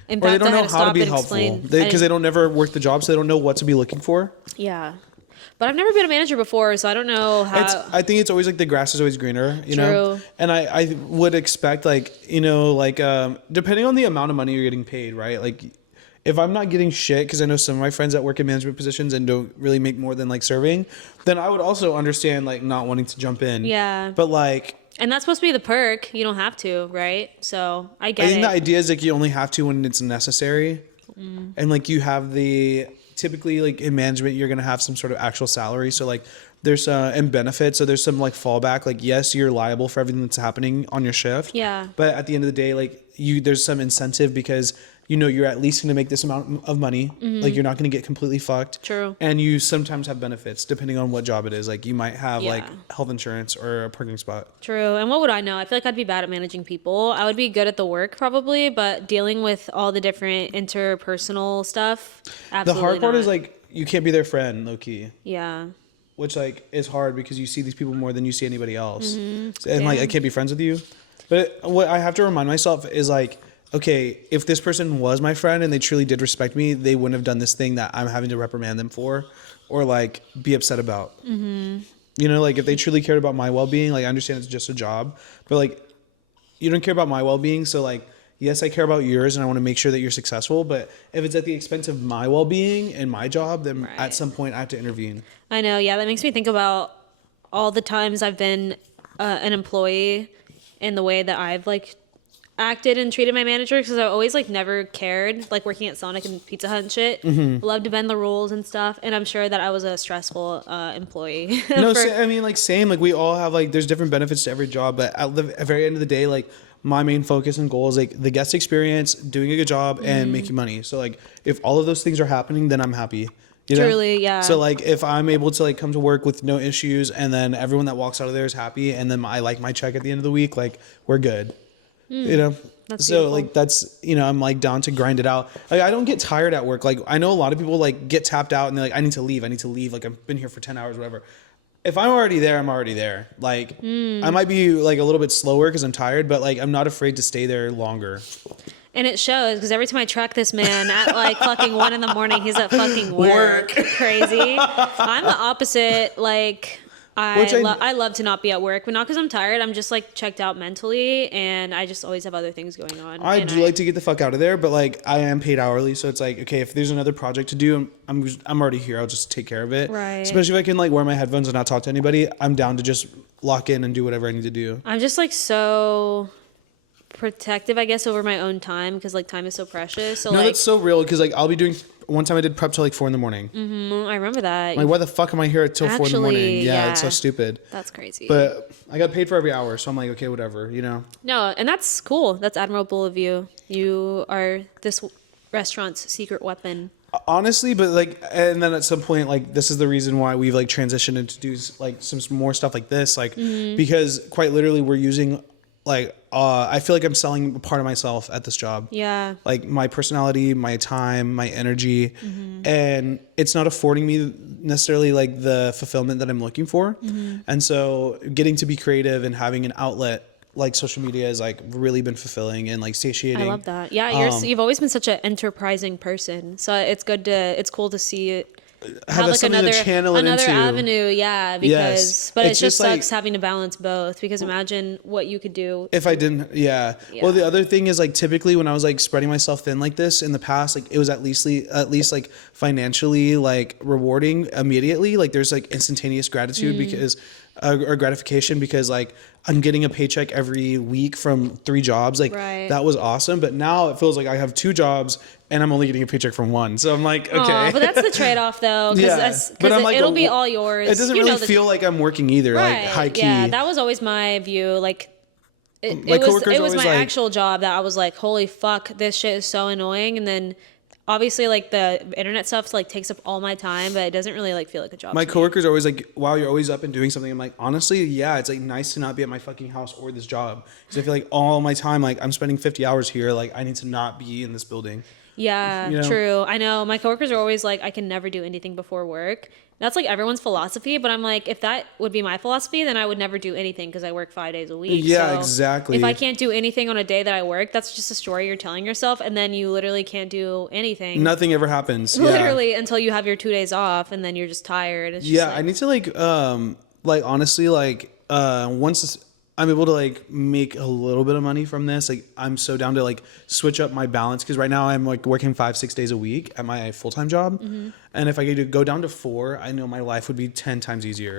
In fact, or they don't I had know to how to stop be and helpful explain. because they don't never work the job, so they don't know what to be looking for. Yeah. But I've never been a manager before, so I don't know how. I think it's always like the grass is always greener, you know? And I would expect like, you know, like depending on the amount of money you're getting paid, right? Like if I'm not getting shit, because I know some of my friends that work in management positions and don't really make more than like serving, then I would also understand like not wanting to jump in. Yeah. But like. And that's supposed to be the perk. You don't have to, right? So I get it. I think the idea is like you only have to when it's necessary. And like you have typically like in management, you're going to have some sort of actual salary. So like there's and benefits. So there's some like fallback. Like, yes, you're liable for everything that's happening on your shift. Yeah. But at the end of the day, like there's some incentive because you know you're at least going to make this amount of money. Like you're not going to get completely fucked. True. And you sometimes have benefits depending on what job it is. Like you might have Yeah. like health insurance or a parking spot. True. And what would I know? I feel like I'd be bad at managing people. I would be good at the work probably, but dealing with all the different interpersonal stuff, absolutely The hard part not. is like you can't be their friend, low key. Yeah. Which like is hard because you see these people more than you see anybody else. And Damn. like I can't be friends with you. But what I have to remind myself is like, okay, if this person was my friend and they truly did respect me, they wouldn't have done this thing that I'm having to reprimand them for or like be upset about. You know, like if they truly cared about my well-being, like I understand it's just a job, but like you don't care about my well-being. So like, yes, I care about yours and I want to make sure that you're successful. But if it's at the expense of my well-being and my job, then at some point I have to intervene. I know. Yeah. That makes me think about all the times I've been an employee and the way that I've like acted and treated my manager, because I always like never cared, like working at Sonic and Pizza Hut and shit. Love to bend the rules and stuff, and I'm sure that I was a stressful employee. No, I mean like same, like we all have like there's different benefits to every job, but at the very end of the day, like my main focus and goal is like the guest experience, doing a good job, and making money. So like if all of those things are happening, then I'm happy. You know? Truly, yeah. So like if I'm able to like come to work with no issues, and then everyone that walks out of there is happy, and then I like my check at the end of the week, like we're good. You know. That's so beautiful. like that's, you know, I'm like down to grind it out. Like I don't get tired at work. Like I know a lot of people like get tapped out and they're like, I need to leave. Like I've been here for 10 hours, whatever. If I'm already there, I'm already there. Like I might be like a little bit slower because I'm tired, but like I'm not afraid to stay there longer. And it shows, because every time I track this man at like fucking 1 a.m, he's at fucking work. Crazy. I'm the opposite. Like I love to not be at work, but not because I'm tired. I'm just like checked out mentally, and I just always have other things going on. I do like to get the fuck out of there, but like I am paid hourly, so it's like, okay, if there's another project to do, I'm already here. I'll just take care of it. Right. Especially if I can like wear my headphones and not talk to anybody, I'm down to just lock in and do whatever I need to do. I'm just like so protective, I guess, over my own time, because like time is so precious. So No, like that's so real, because like I'll be doing. One time I did prep till like 4 a.m. I remember that. Like, why the fuck am I here till 4 a.m? Yeah, it's so stupid. That's crazy. But I got paid for every hour, so I'm like, okay, whatever, you know. No, and that's cool. That's admirable of you. You are this restaurant's secret weapon. Honestly, but like, and then at some point, like, this is the reason why we've like transitioned into do like some more stuff like this, like, because quite literally we're using like, I feel like I'm selling a part of myself at this job. Yeah. Like my personality, my time, my energy, and it's not affording me necessarily like the fulfillment that I'm looking for. And so getting to be creative and having an outlet like social media has like really been fulfilling and like satiating. I love that. Yeah, you've always been such an enterprising person. So it's cool to see it have like another avenue, yeah, because Yes. but it It's just just, like- sucks having to balance both, because imagine what you could do. If I didn't, yeah. Well, the other thing is like typically when I was like spreading myself thin like this in the past, like it was at least like financially like rewarding immediately. Like there's like instantaneous gratitude because or gratification, because like I'm getting a paycheck every week from 3 jobs. Like that was awesome. But now it feels like I have 2 jobs and I'm only getting a paycheck from 1. So I'm like, okay. Aw, but that's the trade-off though, because like, it'll be all yours. It doesn't really feel like I'm working either. Right. Like high key. Yeah, that was always my view. Like it coworkers was my always, like- actual job that I was like, holy fuck, this shit is so annoying. And then obviously like the internet stuff like takes up all my time, but it doesn't really like feel like a job. My to me. coworkers are always like, wow, you're always up and doing something. I'm like, honestly, yeah, it's like nice to not be at my fucking house or this job, because I feel like all my time, like I'm spending 50 hours here. Like I need to not be in this building. Yeah, You know? true. I know. My coworkers are always like, I can never do anything before work. That's like everyone's philosophy, but I'm like, if that would be my philosophy, then I would never do anything, because I work 5 days a week. Yeah, So exactly. If I can't do anything on a day that I work, that's just a story you're telling yourself, and then you literally can't do anything. Nothing ever happens. Yeah. Literally until you have your 2 days off, and then you're just tired. It's just Yeah, like, I need to like honestly, like once I'm able to like make a little bit of money from this, like I'm so down to like switch up my balance, because right now I'm like working 5-6 days a week at my full-time job, and if I could go down to 4, I know my life would be 10 times easier.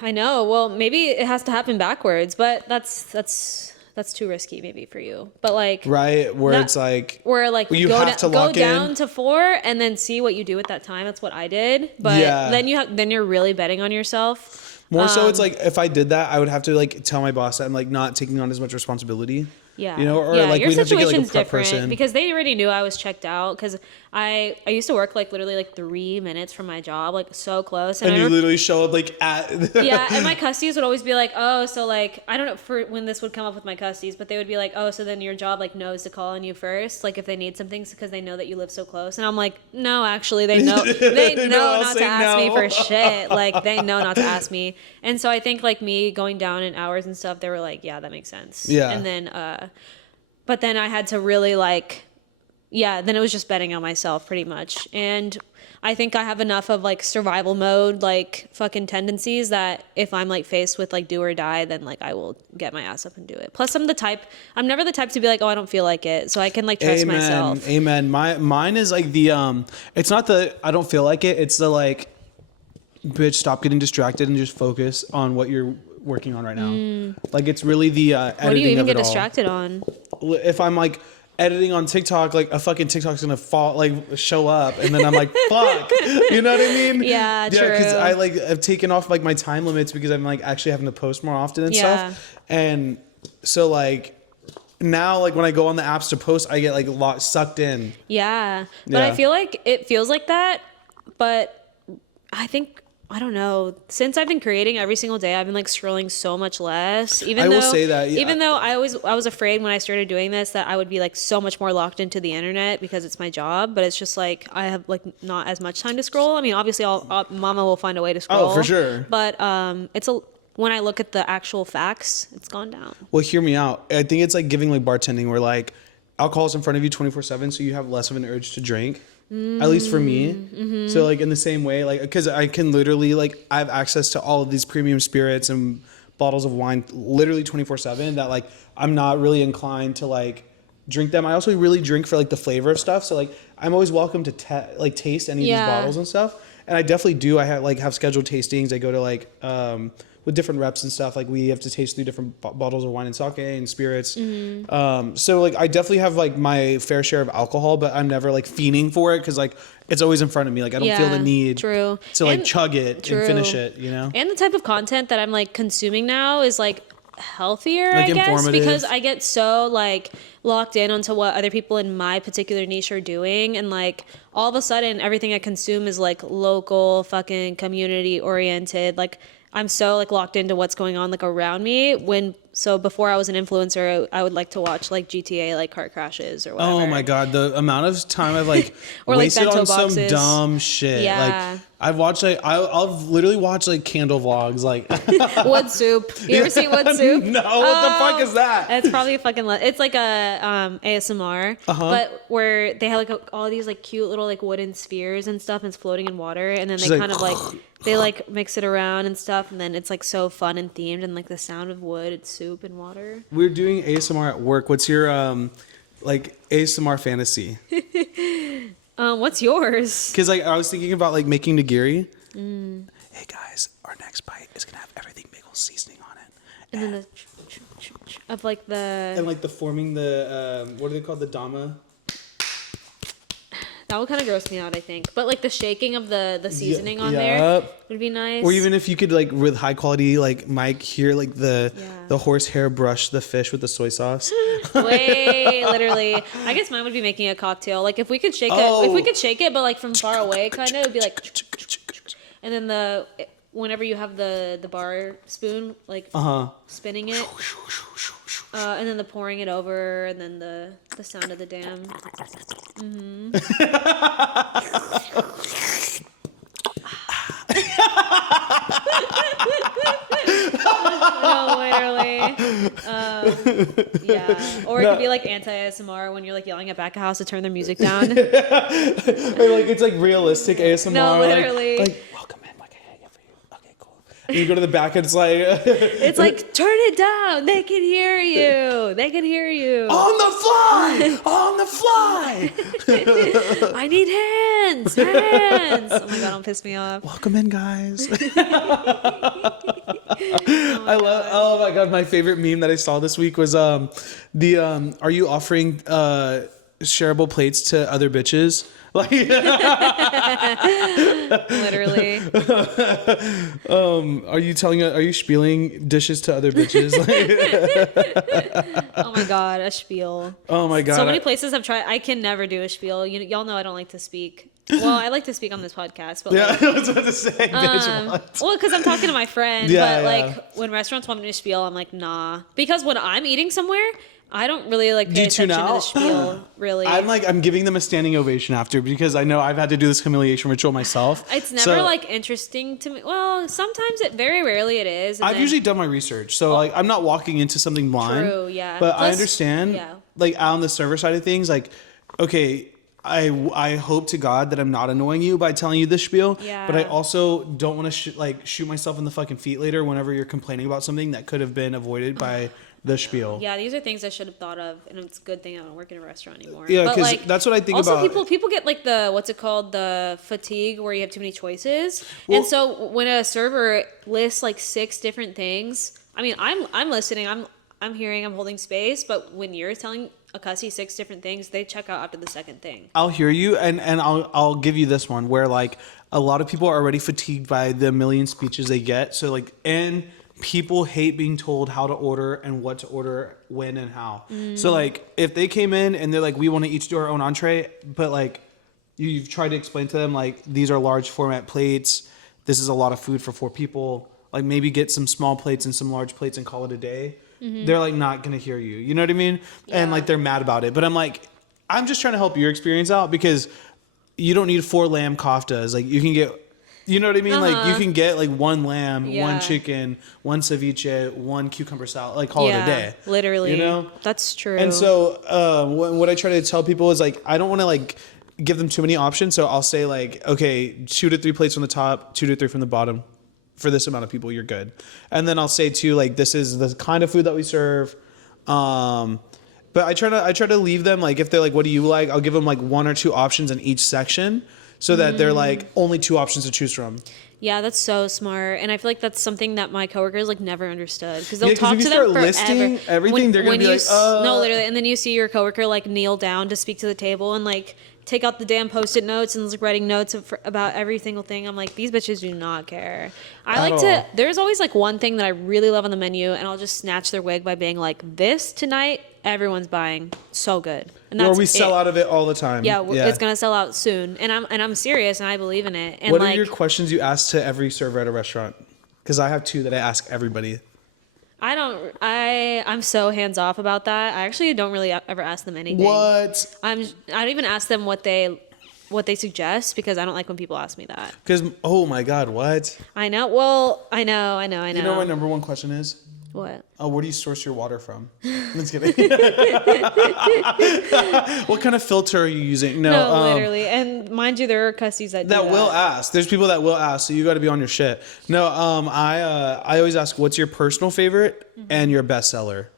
I know. Well, maybe it has to happen backwards, but that's too risky maybe for you. But like Right, where that- it's like where like you go, have to go lock down in. to 4 and then see what you do at that time. That's what I did. But Yeah. then you're really betting on yourself. More so, it's like if I did that, I would have to like tell my boss that I'm like not taking on as much responsibility. Yeah. You know, or yeah, like your we'd have to get like a situation's prep different person. because they already knew I was checked out because I used to work like literally like 3 minutes from my job, like so close. And you literally show up like at yeah, and my custies would always be like, oh, so like I don't know for when this would come up with my custies, but they would be like, oh, so then your job like knows to call on you first, like if they need something because they know that you live so close. And I'm like, no, actually they know they know not to ask me for shit. Like they know not to ask me. And so I think like me going down in hours and stuff, they were like, yeah, that makes sense. Yeah. And then but then I had to really like, yeah, then it was just betting on myself pretty much. And I think I have enough of like survival mode, like fucking tendencies that if I'm like faced with like do or die, then like I will get my ass up and do it. Plus I'm never the type to be like, oh, I don't feel like it. So I can like trust myself. Amen. Mine is like the, it's not the, I don't feel like it. It's the like, bitch, stop getting distracted and just focus on what you're working on right now. Like it's really the editing. What do you even get all. distracted on? If I'm like editing on TikTok, like a fucking TikTok's gonna fall, like show up, and then I'm like, fuck, you know what I mean? Yeah, true. Yeah, because I like have taken off like my time limits because I'm like actually having to post more often and stuff. And so like now, like when I go on the apps to post, I get like sucked in. Yeah, but I feel like it feels like that, but I think. I don't know. Since I've been creating every single day, I've been like scrolling so much less. Even though I was afraid when I started doing this that I would be like so much more locked into the internet because it's my job. But it's just like I have like not as much time to scroll. I mean, obviously, Mama will find a way to scroll. Oh, for sure. But when I look at the actual facts, it's gone down. Well, hear me out. I think it's like giving like bartending, where like alcohol's in front of you 24/7, so you have less of an urge to drink. At least for me. Mm-hmm. So like in the same way, like, cause I can literally like, I have access to all of these premium spirits and bottles of wine literally 24/7 that like, I'm not really inclined to like drink them. I also really drink for like the flavor of stuff. So like, I'm always welcome to taste any of these bottles and stuff. And I definitely do. I have scheduled tastings. I go to like, with different reps and stuff, like we have to taste through different bottles of wine and sake and spirits. Mm-hmm. So like I definitely have like my fair share of alcohol, but I'm never like fiending for it because like it's always in front of me. Like I don't feel the need to like chug it and finish it, you know? And the type of content that I'm like consuming now is like healthier, like I guess, because I get so like locked in onto what other people in my particular niche are doing, and like all of a sudden everything I consume is like local, fucking community oriented. Like I'm so like locked into what's going on like around me. So before I was an influencer, I would like to watch like GTA like car crashes or whatever. Oh my god, the amount of time I've like or, wasted like, on boxes. some dumb shit. Yeah. Like I've watched like I'll literally watch like candle vlogs like Wood Soup. You ever seen Wood Soup? No, what the fuck is that? It's probably a fucking it's like a ASMR, but where they have like all these like cute little like wooden spheres and stuff, and it's floating in water, and then they kind of like they like mix it around and stuff, and then it's like so fun and themed, and like the sound of wood, it's soup and water. We're doing ASMR at work. What's your like ASMR fantasy? What's yours? Because like I was thinking about like making nigiri. Hey guys, our next bite is gonna have everything bagel seasoning on it, and then the of like the and like the forming the what are they called, the dama? That would kind of gross me out, I think. But like the shaking of the seasoning on there would be nice. Or even if you could like with high quality like mic hear like the horsehair brush the fish with the soy sauce. Way literally. I guess mine would be making a cocktail. Like if we could shake it, but like from far away, kind of, it would be like. And then whenever you have the bar spoon, like spinning it, and then the pouring it over, and then the sound of the dam. Mm-hmm. Oh, literally. Yeah. Or it could be like anti-ASMR when you're like yelling at back a house to turn their music down. Like it's like realistic ASMR. No, literally. Like welcome in, like I hate you for you. Okay, cool. And you go to the back and it's like it's like turn it down. They can hear you. They can hear you. On the fly. On the fly. I need hands. Hands. Oh my god, don't piss me off. Welcome in, guys. Oh my god, my favorite meme that I saw this week was are you offering shareable plates to other bitches? Like Literally. Are you spieling dishes to other bitches? Oh my God, a spiel. Oh my God. So many places I've tried. I can never do a spiel. Y'all know I don't like to speak. Well, I like to speak on this podcast, but Yeah, I was about to say, bitch, what? well, because I'm talking to my friend. Yeah, but yeah. like when restaurants want me to spiel, I'm like, nah. Because when I'm eating somewhere, I don't really like pay attention to the spiel. Really, I'm giving them a standing ovation after because I know I've had to do this humiliation ritual myself. it's never like interesting to me. Well, sometimes very rarely it is. And I've usually done my research, so like I'm not walking into something blind. True, yeah. But Plus, I understand, yeah. like on the server side of things, like okay. I hope to God that I'm not annoying you by telling you this spiel. Yeah. But I also don't want to shoot myself in the fucking feet later whenever you're complaining about something that could have been avoided by the spiel. Yeah, these are things I should have thought of, and it's a good thing I don't work in a restaurant anymore. Yeah, but because like, that's what I think also about. people get like the fatigue where you have too many choices. Well, and so when a server lists like 6 different things, I mean, I'm listening, I'm hearing, I'm holding space, but when you're telling a cussy 6 different things, they check out after the second thing. I'll hear you, and I'll give you this one where like a lot of people are already fatigued by the million speeches they get. So like, and people hate being told how to order and what to order, when and how. So like, if they came in and they're like, we want to each do our own entree, but like you've tried to explain to them like these are large format plates, this is a lot of food for 4 people. Like maybe get some small plates and some large plates and call it a day. They're like not gonna hear you. You know what I mean? Yeah. And like they're mad about it. But I'm like, I'm just trying to help your experience out because you don't need 4 lamb koftas. Like you can get, you know what I mean? Like you can get like 1 lamb, 1 chicken, 1 ceviche, 1 cucumber salad. Like call it a day. Literally. You know? That's true. And so what I try to tell people is like I don't want to like give them too many options. So I'll say like, okay, 2 to 3 plates from the top, 2 to 3 from the bottom. For this amount of people, you're good. And then I'll say too, like, this is the kind of food that we serve. But I try to leave them, like, if they're like, what do you like? I'll give them like 1 or 2 options in each section so that they're like only 2 options to choose from. Yeah, that's so smart. And I feel like that's something that my coworkers like never understood because they'll talk if you to start them forever. listing everything, they're going to be like, No, literally. And then you see your coworker like kneel down to speak to the table and like take out the damn Post-it notes and like writing notes about every single thing. I'm like, these bitches do not care. There's always like one thing that I really love on the menu and I'll just snatch their wig by being like, this tonight, everyone's buying. So good. And that's we sell out of it all the time. Yeah, it's going to sell out soon. And I'm serious and I believe in it. And what are your questions you ask to every server at a restaurant? Because I have 2 that I ask everybody. I'm so hands off about that. I actually don't really ever ask them anything. What? I don't even ask them what they suggest because I don't like when people ask me that. Because, oh my God, what? I know. Well, I know. You know what my number 1 question is? What? Oh, where do you source your water from? Let's kidding. What kind of filter are you using? No, literally. And mind you, there are cussies that do that. Will ask. There's people that will ask, so you got to be on your shit. No, I always ask, what's your personal favorite and your best seller?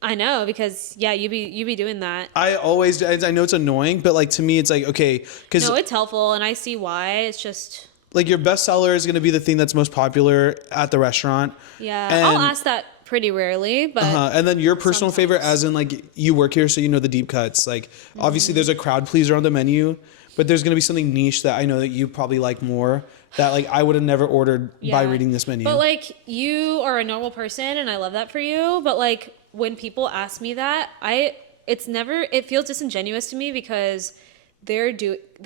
I know because you be doing that. I know it's annoying, but like to me, it's like okay, because no, it's helpful, and I see why. It's just like your best seller is going to be the thing that's most popular at the restaurant. Yeah, I'll ask that pretty rarely, but and then your personal favorite, as in like you work here, so you know the deep cuts. Like obviously, there's a crowd pleaser on the menu, but there's going to be something niche that I know that you probably like more. That like I would have never ordered by reading this menu. But like you are a normal person, and I love that for you. But like when people ask me that, it feels disingenuous to me because they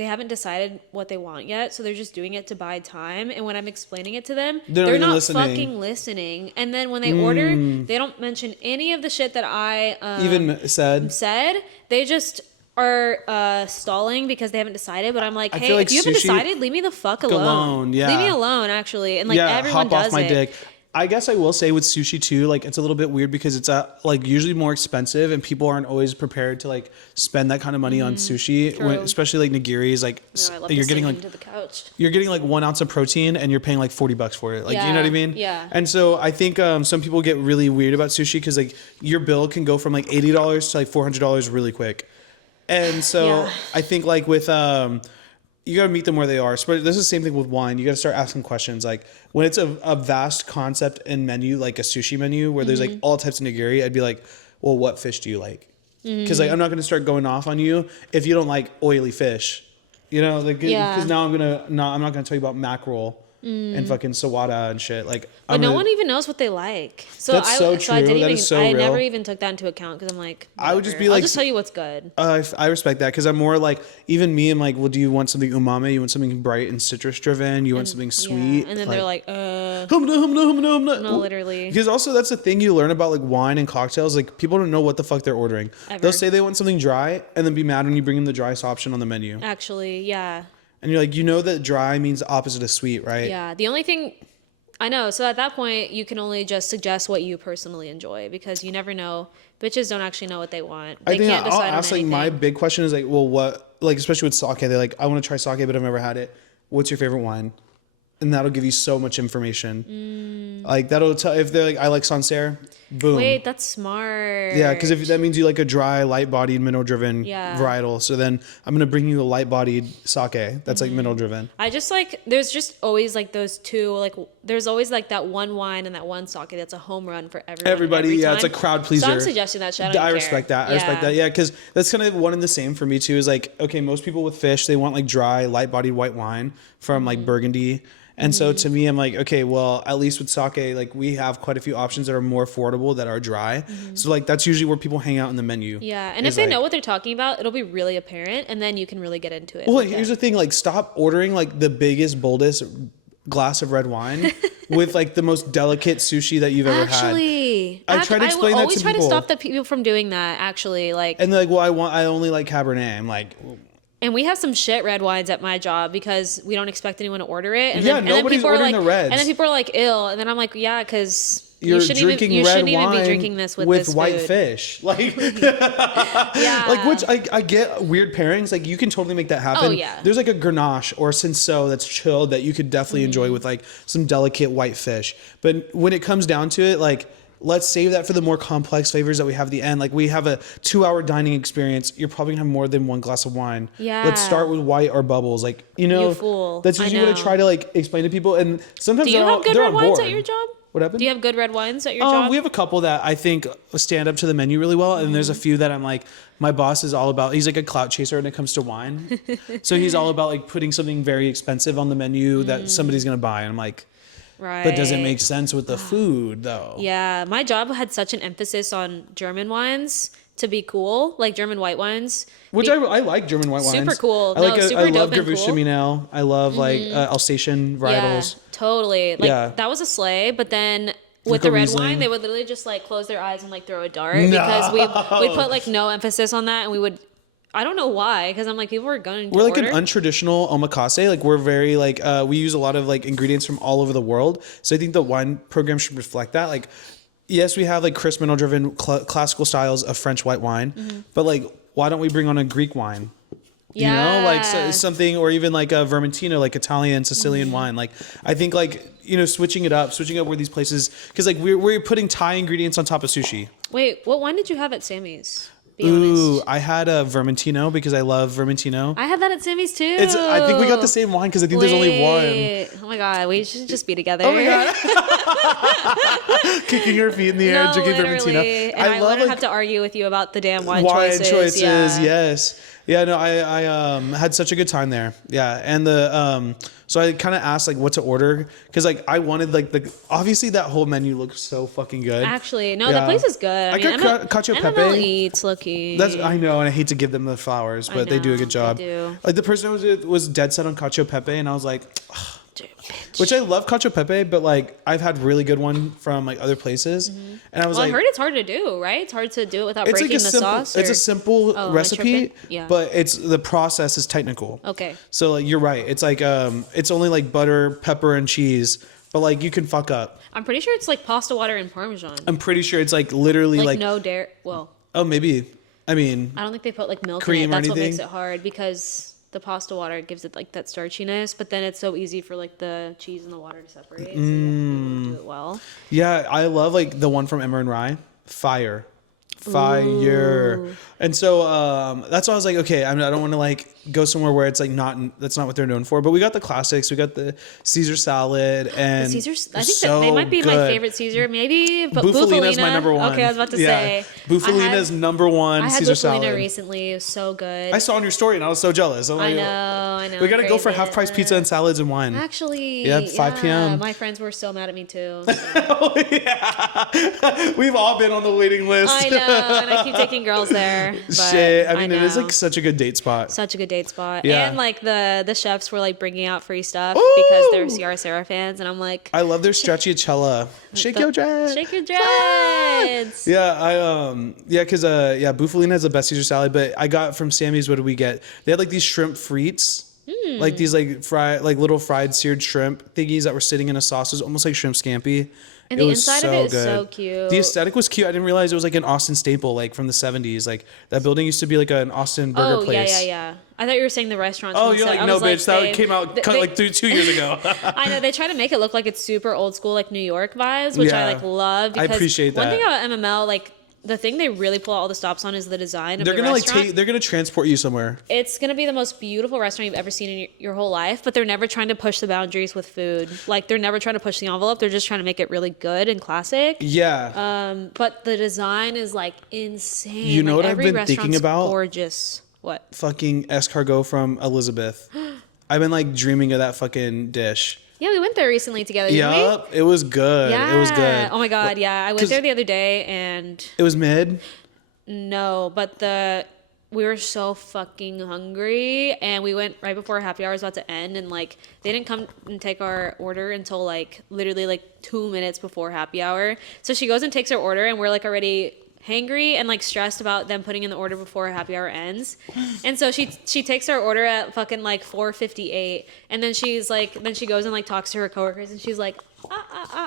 haven't decided what they want yet, so they're just doing it to buy time. And when I'm explaining it to them, they're not fucking listening. And then when they order, they don't mention any of the shit that I even said. They just are stalling because they haven't decided. But I'm like, hey, if you haven't decided, leave me the fuck alone. Yeah. Leave me alone, actually. And like everyone hop does off my dick. I guess I will say with sushi too, like it's a little bit weird because it's like usually more expensive and people aren't always prepared to like spend that kind of money on sushi, especially like nigiris. Like you're getting like to the couch. You're getting like 1 ounce of protein and you're paying like $40 for it. Like you know what I mean? Yeah. And so I think some people get really weird about sushi because like your bill can go from like $80 to like $400 really quick. And so I think like with you got to meet them where they are. So this is the same thing with wine. You got to start asking questions. Like when it's a vast concept and menu, like a sushi menu where there's like all types of nigiri, I'd be like, well, what fish do you like? Because like I'm not going to start going off on you if you don't like oily fish. You know, like because Yeah. now I'm not gonna tell you about mackerel and fucking sawada and shit. Like, But no one even knows what they like. So That's so I true. didn't That even, is so I never real. even took that into account because I'm like, I would just be whatever. like- I'll just tell you what's good. I respect that because I'm more like, even me, I'm like, well, do you want something umami? You want something bright and citrus driven? You want something sweet? Yeah. And then they're like, humna, humna, humna, humna. no, literally. Because also that's the thing you learn about like wine and cocktails. Like people don't know what the fuck they're ordering. Ever. They'll say they want something dry and then be mad when you bring them the driest option on the menu. Actually, yeah. And you're like, you know that dry means the opposite of sweet, right? Yeah. The only thing I know, so at that point, you can only just suggest what you personally enjoy because you never know. Bitches don't actually know what they want. They I think can't I'll decide on ask like anything. my big question is like, well, what, like especially with sake, they're like, I want to try sake, but I've never had it. What's your favorite wine? And that'll give you so much information. Like that'll tell if they're like, I like Sancerre, boom. Wait, that's smart. Yeah, because if that means you like a dry, light-bodied, mineral-driven Yeah. varietal, so then I'm gonna bring you a light-bodied sake that's like mineral-driven. I just like, there's just always like those two, like there's always like that one wine and that one sake that's a home run for everyone. Everybody, every yeah, it's a time. crowd pleaser. So I'm suggesting that shit. I don't I care. respect that. I respect that. Yeah, because that's kind of one and the same for me too. Is like, okay, most people with fish, they want like dry, light-bodied white wine from like Burgundy. And so to me, I'm like, okay, well, at least with sake, like we have quite a few options that are more affordable that are dry. So like that's usually where people hang out in the menu. Yeah, and is if they like- know what they're talking about, it'll be really apparent, and then you can really get into it. Well, with here's them. the thing: like, stop ordering like the biggest, boldest glass of red wine with like the most delicate sushi that you've ever had. Actually, I try to explain that to always try to people. stop the people from doing that. Actually, like, And they're like, well, I only like Cabernet. I'm like, and we have some shit red wines at my job because we don't expect anyone to order it. And Yeah, then, nobody's and then people ordering are like, the reds. And then people are like, ill. And then I'm like, yeah, because you're you shouldn't drinking even, you red shouldn't even wine be drinking this with this white food. fish. Like, Yeah. like which I get weird pairings. Like you can totally make that happen. Oh, yeah. There's like a Grenache or a Cinsault that's chilled that you could definitely Mm-hmm. enjoy with like some delicate white fish. But when it comes down to it, like, let's save that for the more complex flavors that we have at the end. Like we have a 2-hour dining experience. You're probably gonna have more than one glass of wine. Yeah. Let's start with white or bubbles. Like, you know, You fool. that's I usually what I know. try to like explain to people. And sometimes Do you have good they're red on wines board. at your job? What happened? Do you have good red wines at your job? We have a couple that I think stand up to the menu really well, and there's a few that I'm like, my boss is all about. He's like a clout chaser when it comes to wine, so he's all about like putting something very expensive on the menu that somebody's gonna buy, and I'm like, right. but does it make sense with the food though? Yeah, my job had such an emphasis on German wines to be cool, like German white wines. Which I like German white wines. Super cool. I like No, super I love dope and Gewürztraminer cool. now. I love like Alsatian varietals. Yeah, totally. Like Yeah. that was a sleigh, but then with Like the a red Riesling. wine, they would literally just like close their eyes and like throw a dart because we put like no emphasis on that, and we would. I don't know why, because I'm like people were going to We're like order. an untraditional omakase. Like we're very like we use a lot of like ingredients from all over the world. So I think the wine program should reflect that. Like, yes, we have like crisp mineral driven classical styles of French white wine, but like why don't we bring on a Greek wine? You know, like something, or even like a Vermentino, like Italian, Sicilian wine. Like, I think like, you know, switching up where these places, because like we're putting Thai ingredients on top of sushi. Wait, what wine did you have at Sammy's? Be Ooh, honest. I had a Vermentino because I love Vermentino. I had that at Sammy's too. I think we got the same wine because I think there's only one. Wait. Oh my god, we should just be together. Oh my god! Kicking her feet in the air, No, drinking literally. Vermentino. And I wouldn't have to argue with you about the damn wine wine choices. Yeah. Yes. Yeah, no, I had such a good time there. Yeah, and the so I kind of asked like what to order because like I wanted like the obviously that whole menu looked so fucking good. Actually, no, Yeah. that place is good. I got cacio MML pepe. eats, low-key. That's I know, and I hate to give them the flowers, but they do a know, good job. they do. Like the person I was with was dead set on cacio pepe, and I was like, Dude, bitch. which I love cacio pepe, but like I've had really good one from like other places, and I was Well, like, I heard it's hard to do, right? It's hard to do it without it's breaking like a the simple, sauce. it's a or- simple Oh, am I recipe, tripping? Yeah. but it's the process is technical. Okay. So like you're right. It's like it's only like butter, pepper, and cheese, but like you can fuck up. I'm pretty sure it's like pasta water and Parmesan. I'm pretty sure it's like literally Like, like no dairy. Well, oh maybe. I mean, I don't think they put like milk Cream in or it. That's what makes anything? it hard because the pasta water gives it like that starchiness, but then it's so easy for like the cheese and the water to separate. So you have to be able to do it well. yeah, I love like the one from Emmer and Rye. Fire. fire. Ooh. And so that's why I was like, okay, I don't want to like go somewhere where it's like that's not what they're known for. But we got the classics. We got the Caesar salad and The Caesars, I think so that they might be my good. favorite Caesar, maybe. But Bufalina's my Bufalina. number one. Okay, I was about to say. Bufalina's number one I had Caesar Bufalina salad. recently. It was so good. I saw on your story and I was so jealous. I'm like, I know. we gotta go for crazy. half price pizza and salads and wine. Actually, Yeah, 5 p.m. My friends were so mad at me too. Oh, yeah. We've all been on the waiting list. I know, and I keep taking girls there. But Shit. I mean, it is know. like such a good date spot. Such a good date spot. Yeah. And like the chefs were like bringing out free stuff Ooh. because they're Ciara fans, and I'm like, I love their stracciatella. Shake your dreads. shake your dreads. Yeah, because Bufalina has the best Caesar salad, but I got from Sammy's, what did we get? They had like these shrimp frites. Like these like little fried seared shrimp thingies that were sitting in a sauce. It was almost like shrimp scampi. And the inside of it is so cute. The aesthetic was cute. I didn't realize it was like an Austin staple, like from the 70s. Like that building used to be like an Austin burger place. Yeah. I thought you were saying the restaurant. Oh, you're like, no, bitch. That came out like 2 years ago. I know. They try to make it look like it's super old school, like New York vibes, which I like love. I appreciate that. One thing about MML, like the thing they really pull out all the stops on is the design of the restaurant. They're gonna transport you somewhere. It's gonna be the most beautiful restaurant you've ever seen in your whole life, but they're never trying to push the boundaries with food. Like they're never trying to push the envelope. They're just trying to make it really good and classic. Yeah. But the design is like insane. You know like, what I've been thinking about? Gorgeous. What? Fucking escargot from Elizabeth. I've been like dreaming of that fucking dish. Yeah, we went there recently together. Didn't Yup, it was good. Yeah. It was good. Oh my god, yeah. I went there the other day and it was mid. no, but we were so fucking hungry and we went right before happy hour was about to end and like they didn't come and take our order until like literally like 2 minutes before happy hour. So she goes and takes her order and we're like already hangry and like stressed about them putting in the order before happy hour ends. And so she takes her order at fucking like 4:58 and then she goes and like talks to her coworkers and she's like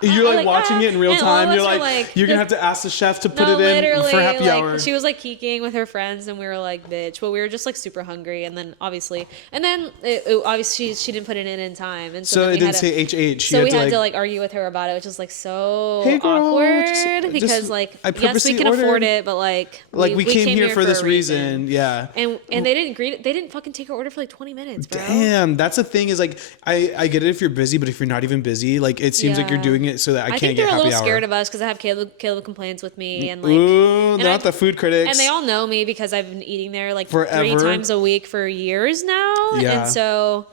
You're like watching it in real time. You're like you're gonna have to ask the chef to put no, it in for happy like, hour. She was like keeking with her friends and we were like, bitch. But we were just like super hungry and then obviously obviously she didn't put it in time. And so then it didn't say HH. So we had to like argue with her about it, which is like so hey girl, awkward because like yes, we can afford it, but like we came here for this reason. Yeah. And they didn't fucking take our order for like 20 minutes, bro. Damn, that's the thing is like I get it if you're busy, but if you're not even busy, like it seems like you're doing it so that I can't get happy hour. I think they're a little scared of us because I have Caleb complains with me and like ooh, not the food critics. And they all know me because I've been eating there like forever. 3 times a week for years now. Yeah. And so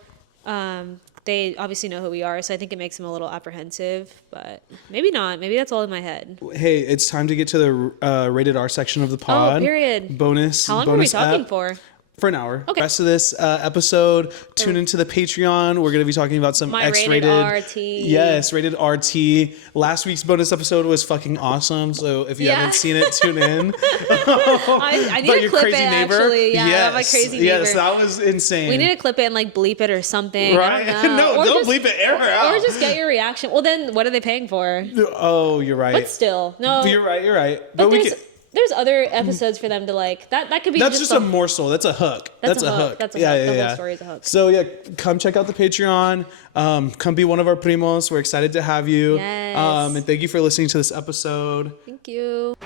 they obviously know who we are, so I think it makes them a little apprehensive, but maybe not. Maybe that's all in my head. Hey, it's time to get to the rated R section of the pod. Oh, period. Bonus. How long were we talking for? For an hour. Okay. Rest of this episode, tune into the Patreon. We're going to be talking about some X-rated. Rated RT. Yes, rated RT. Last week's bonus episode was fucking awesome. So if you haven't seen it, tune in. I need to clip it, actually. Yeah, yes. my crazy neighbor. Yes, that was insane. We need to clip it and like bleep it or something. Right? No, don't bleep it. Air her out. Or just get your reaction. Well, then what are they paying for? Oh, you're right. But still, no. You're right. But we can... There's other episodes for them to like. That could be. That's just a morsel. That's a hook. That's a hook. That's a hook. The whole story is a hook. So yeah, come check out the Patreon. Come be one of our primos. We're excited to have you. Yes. And thank you for listening to this episode. Thank you.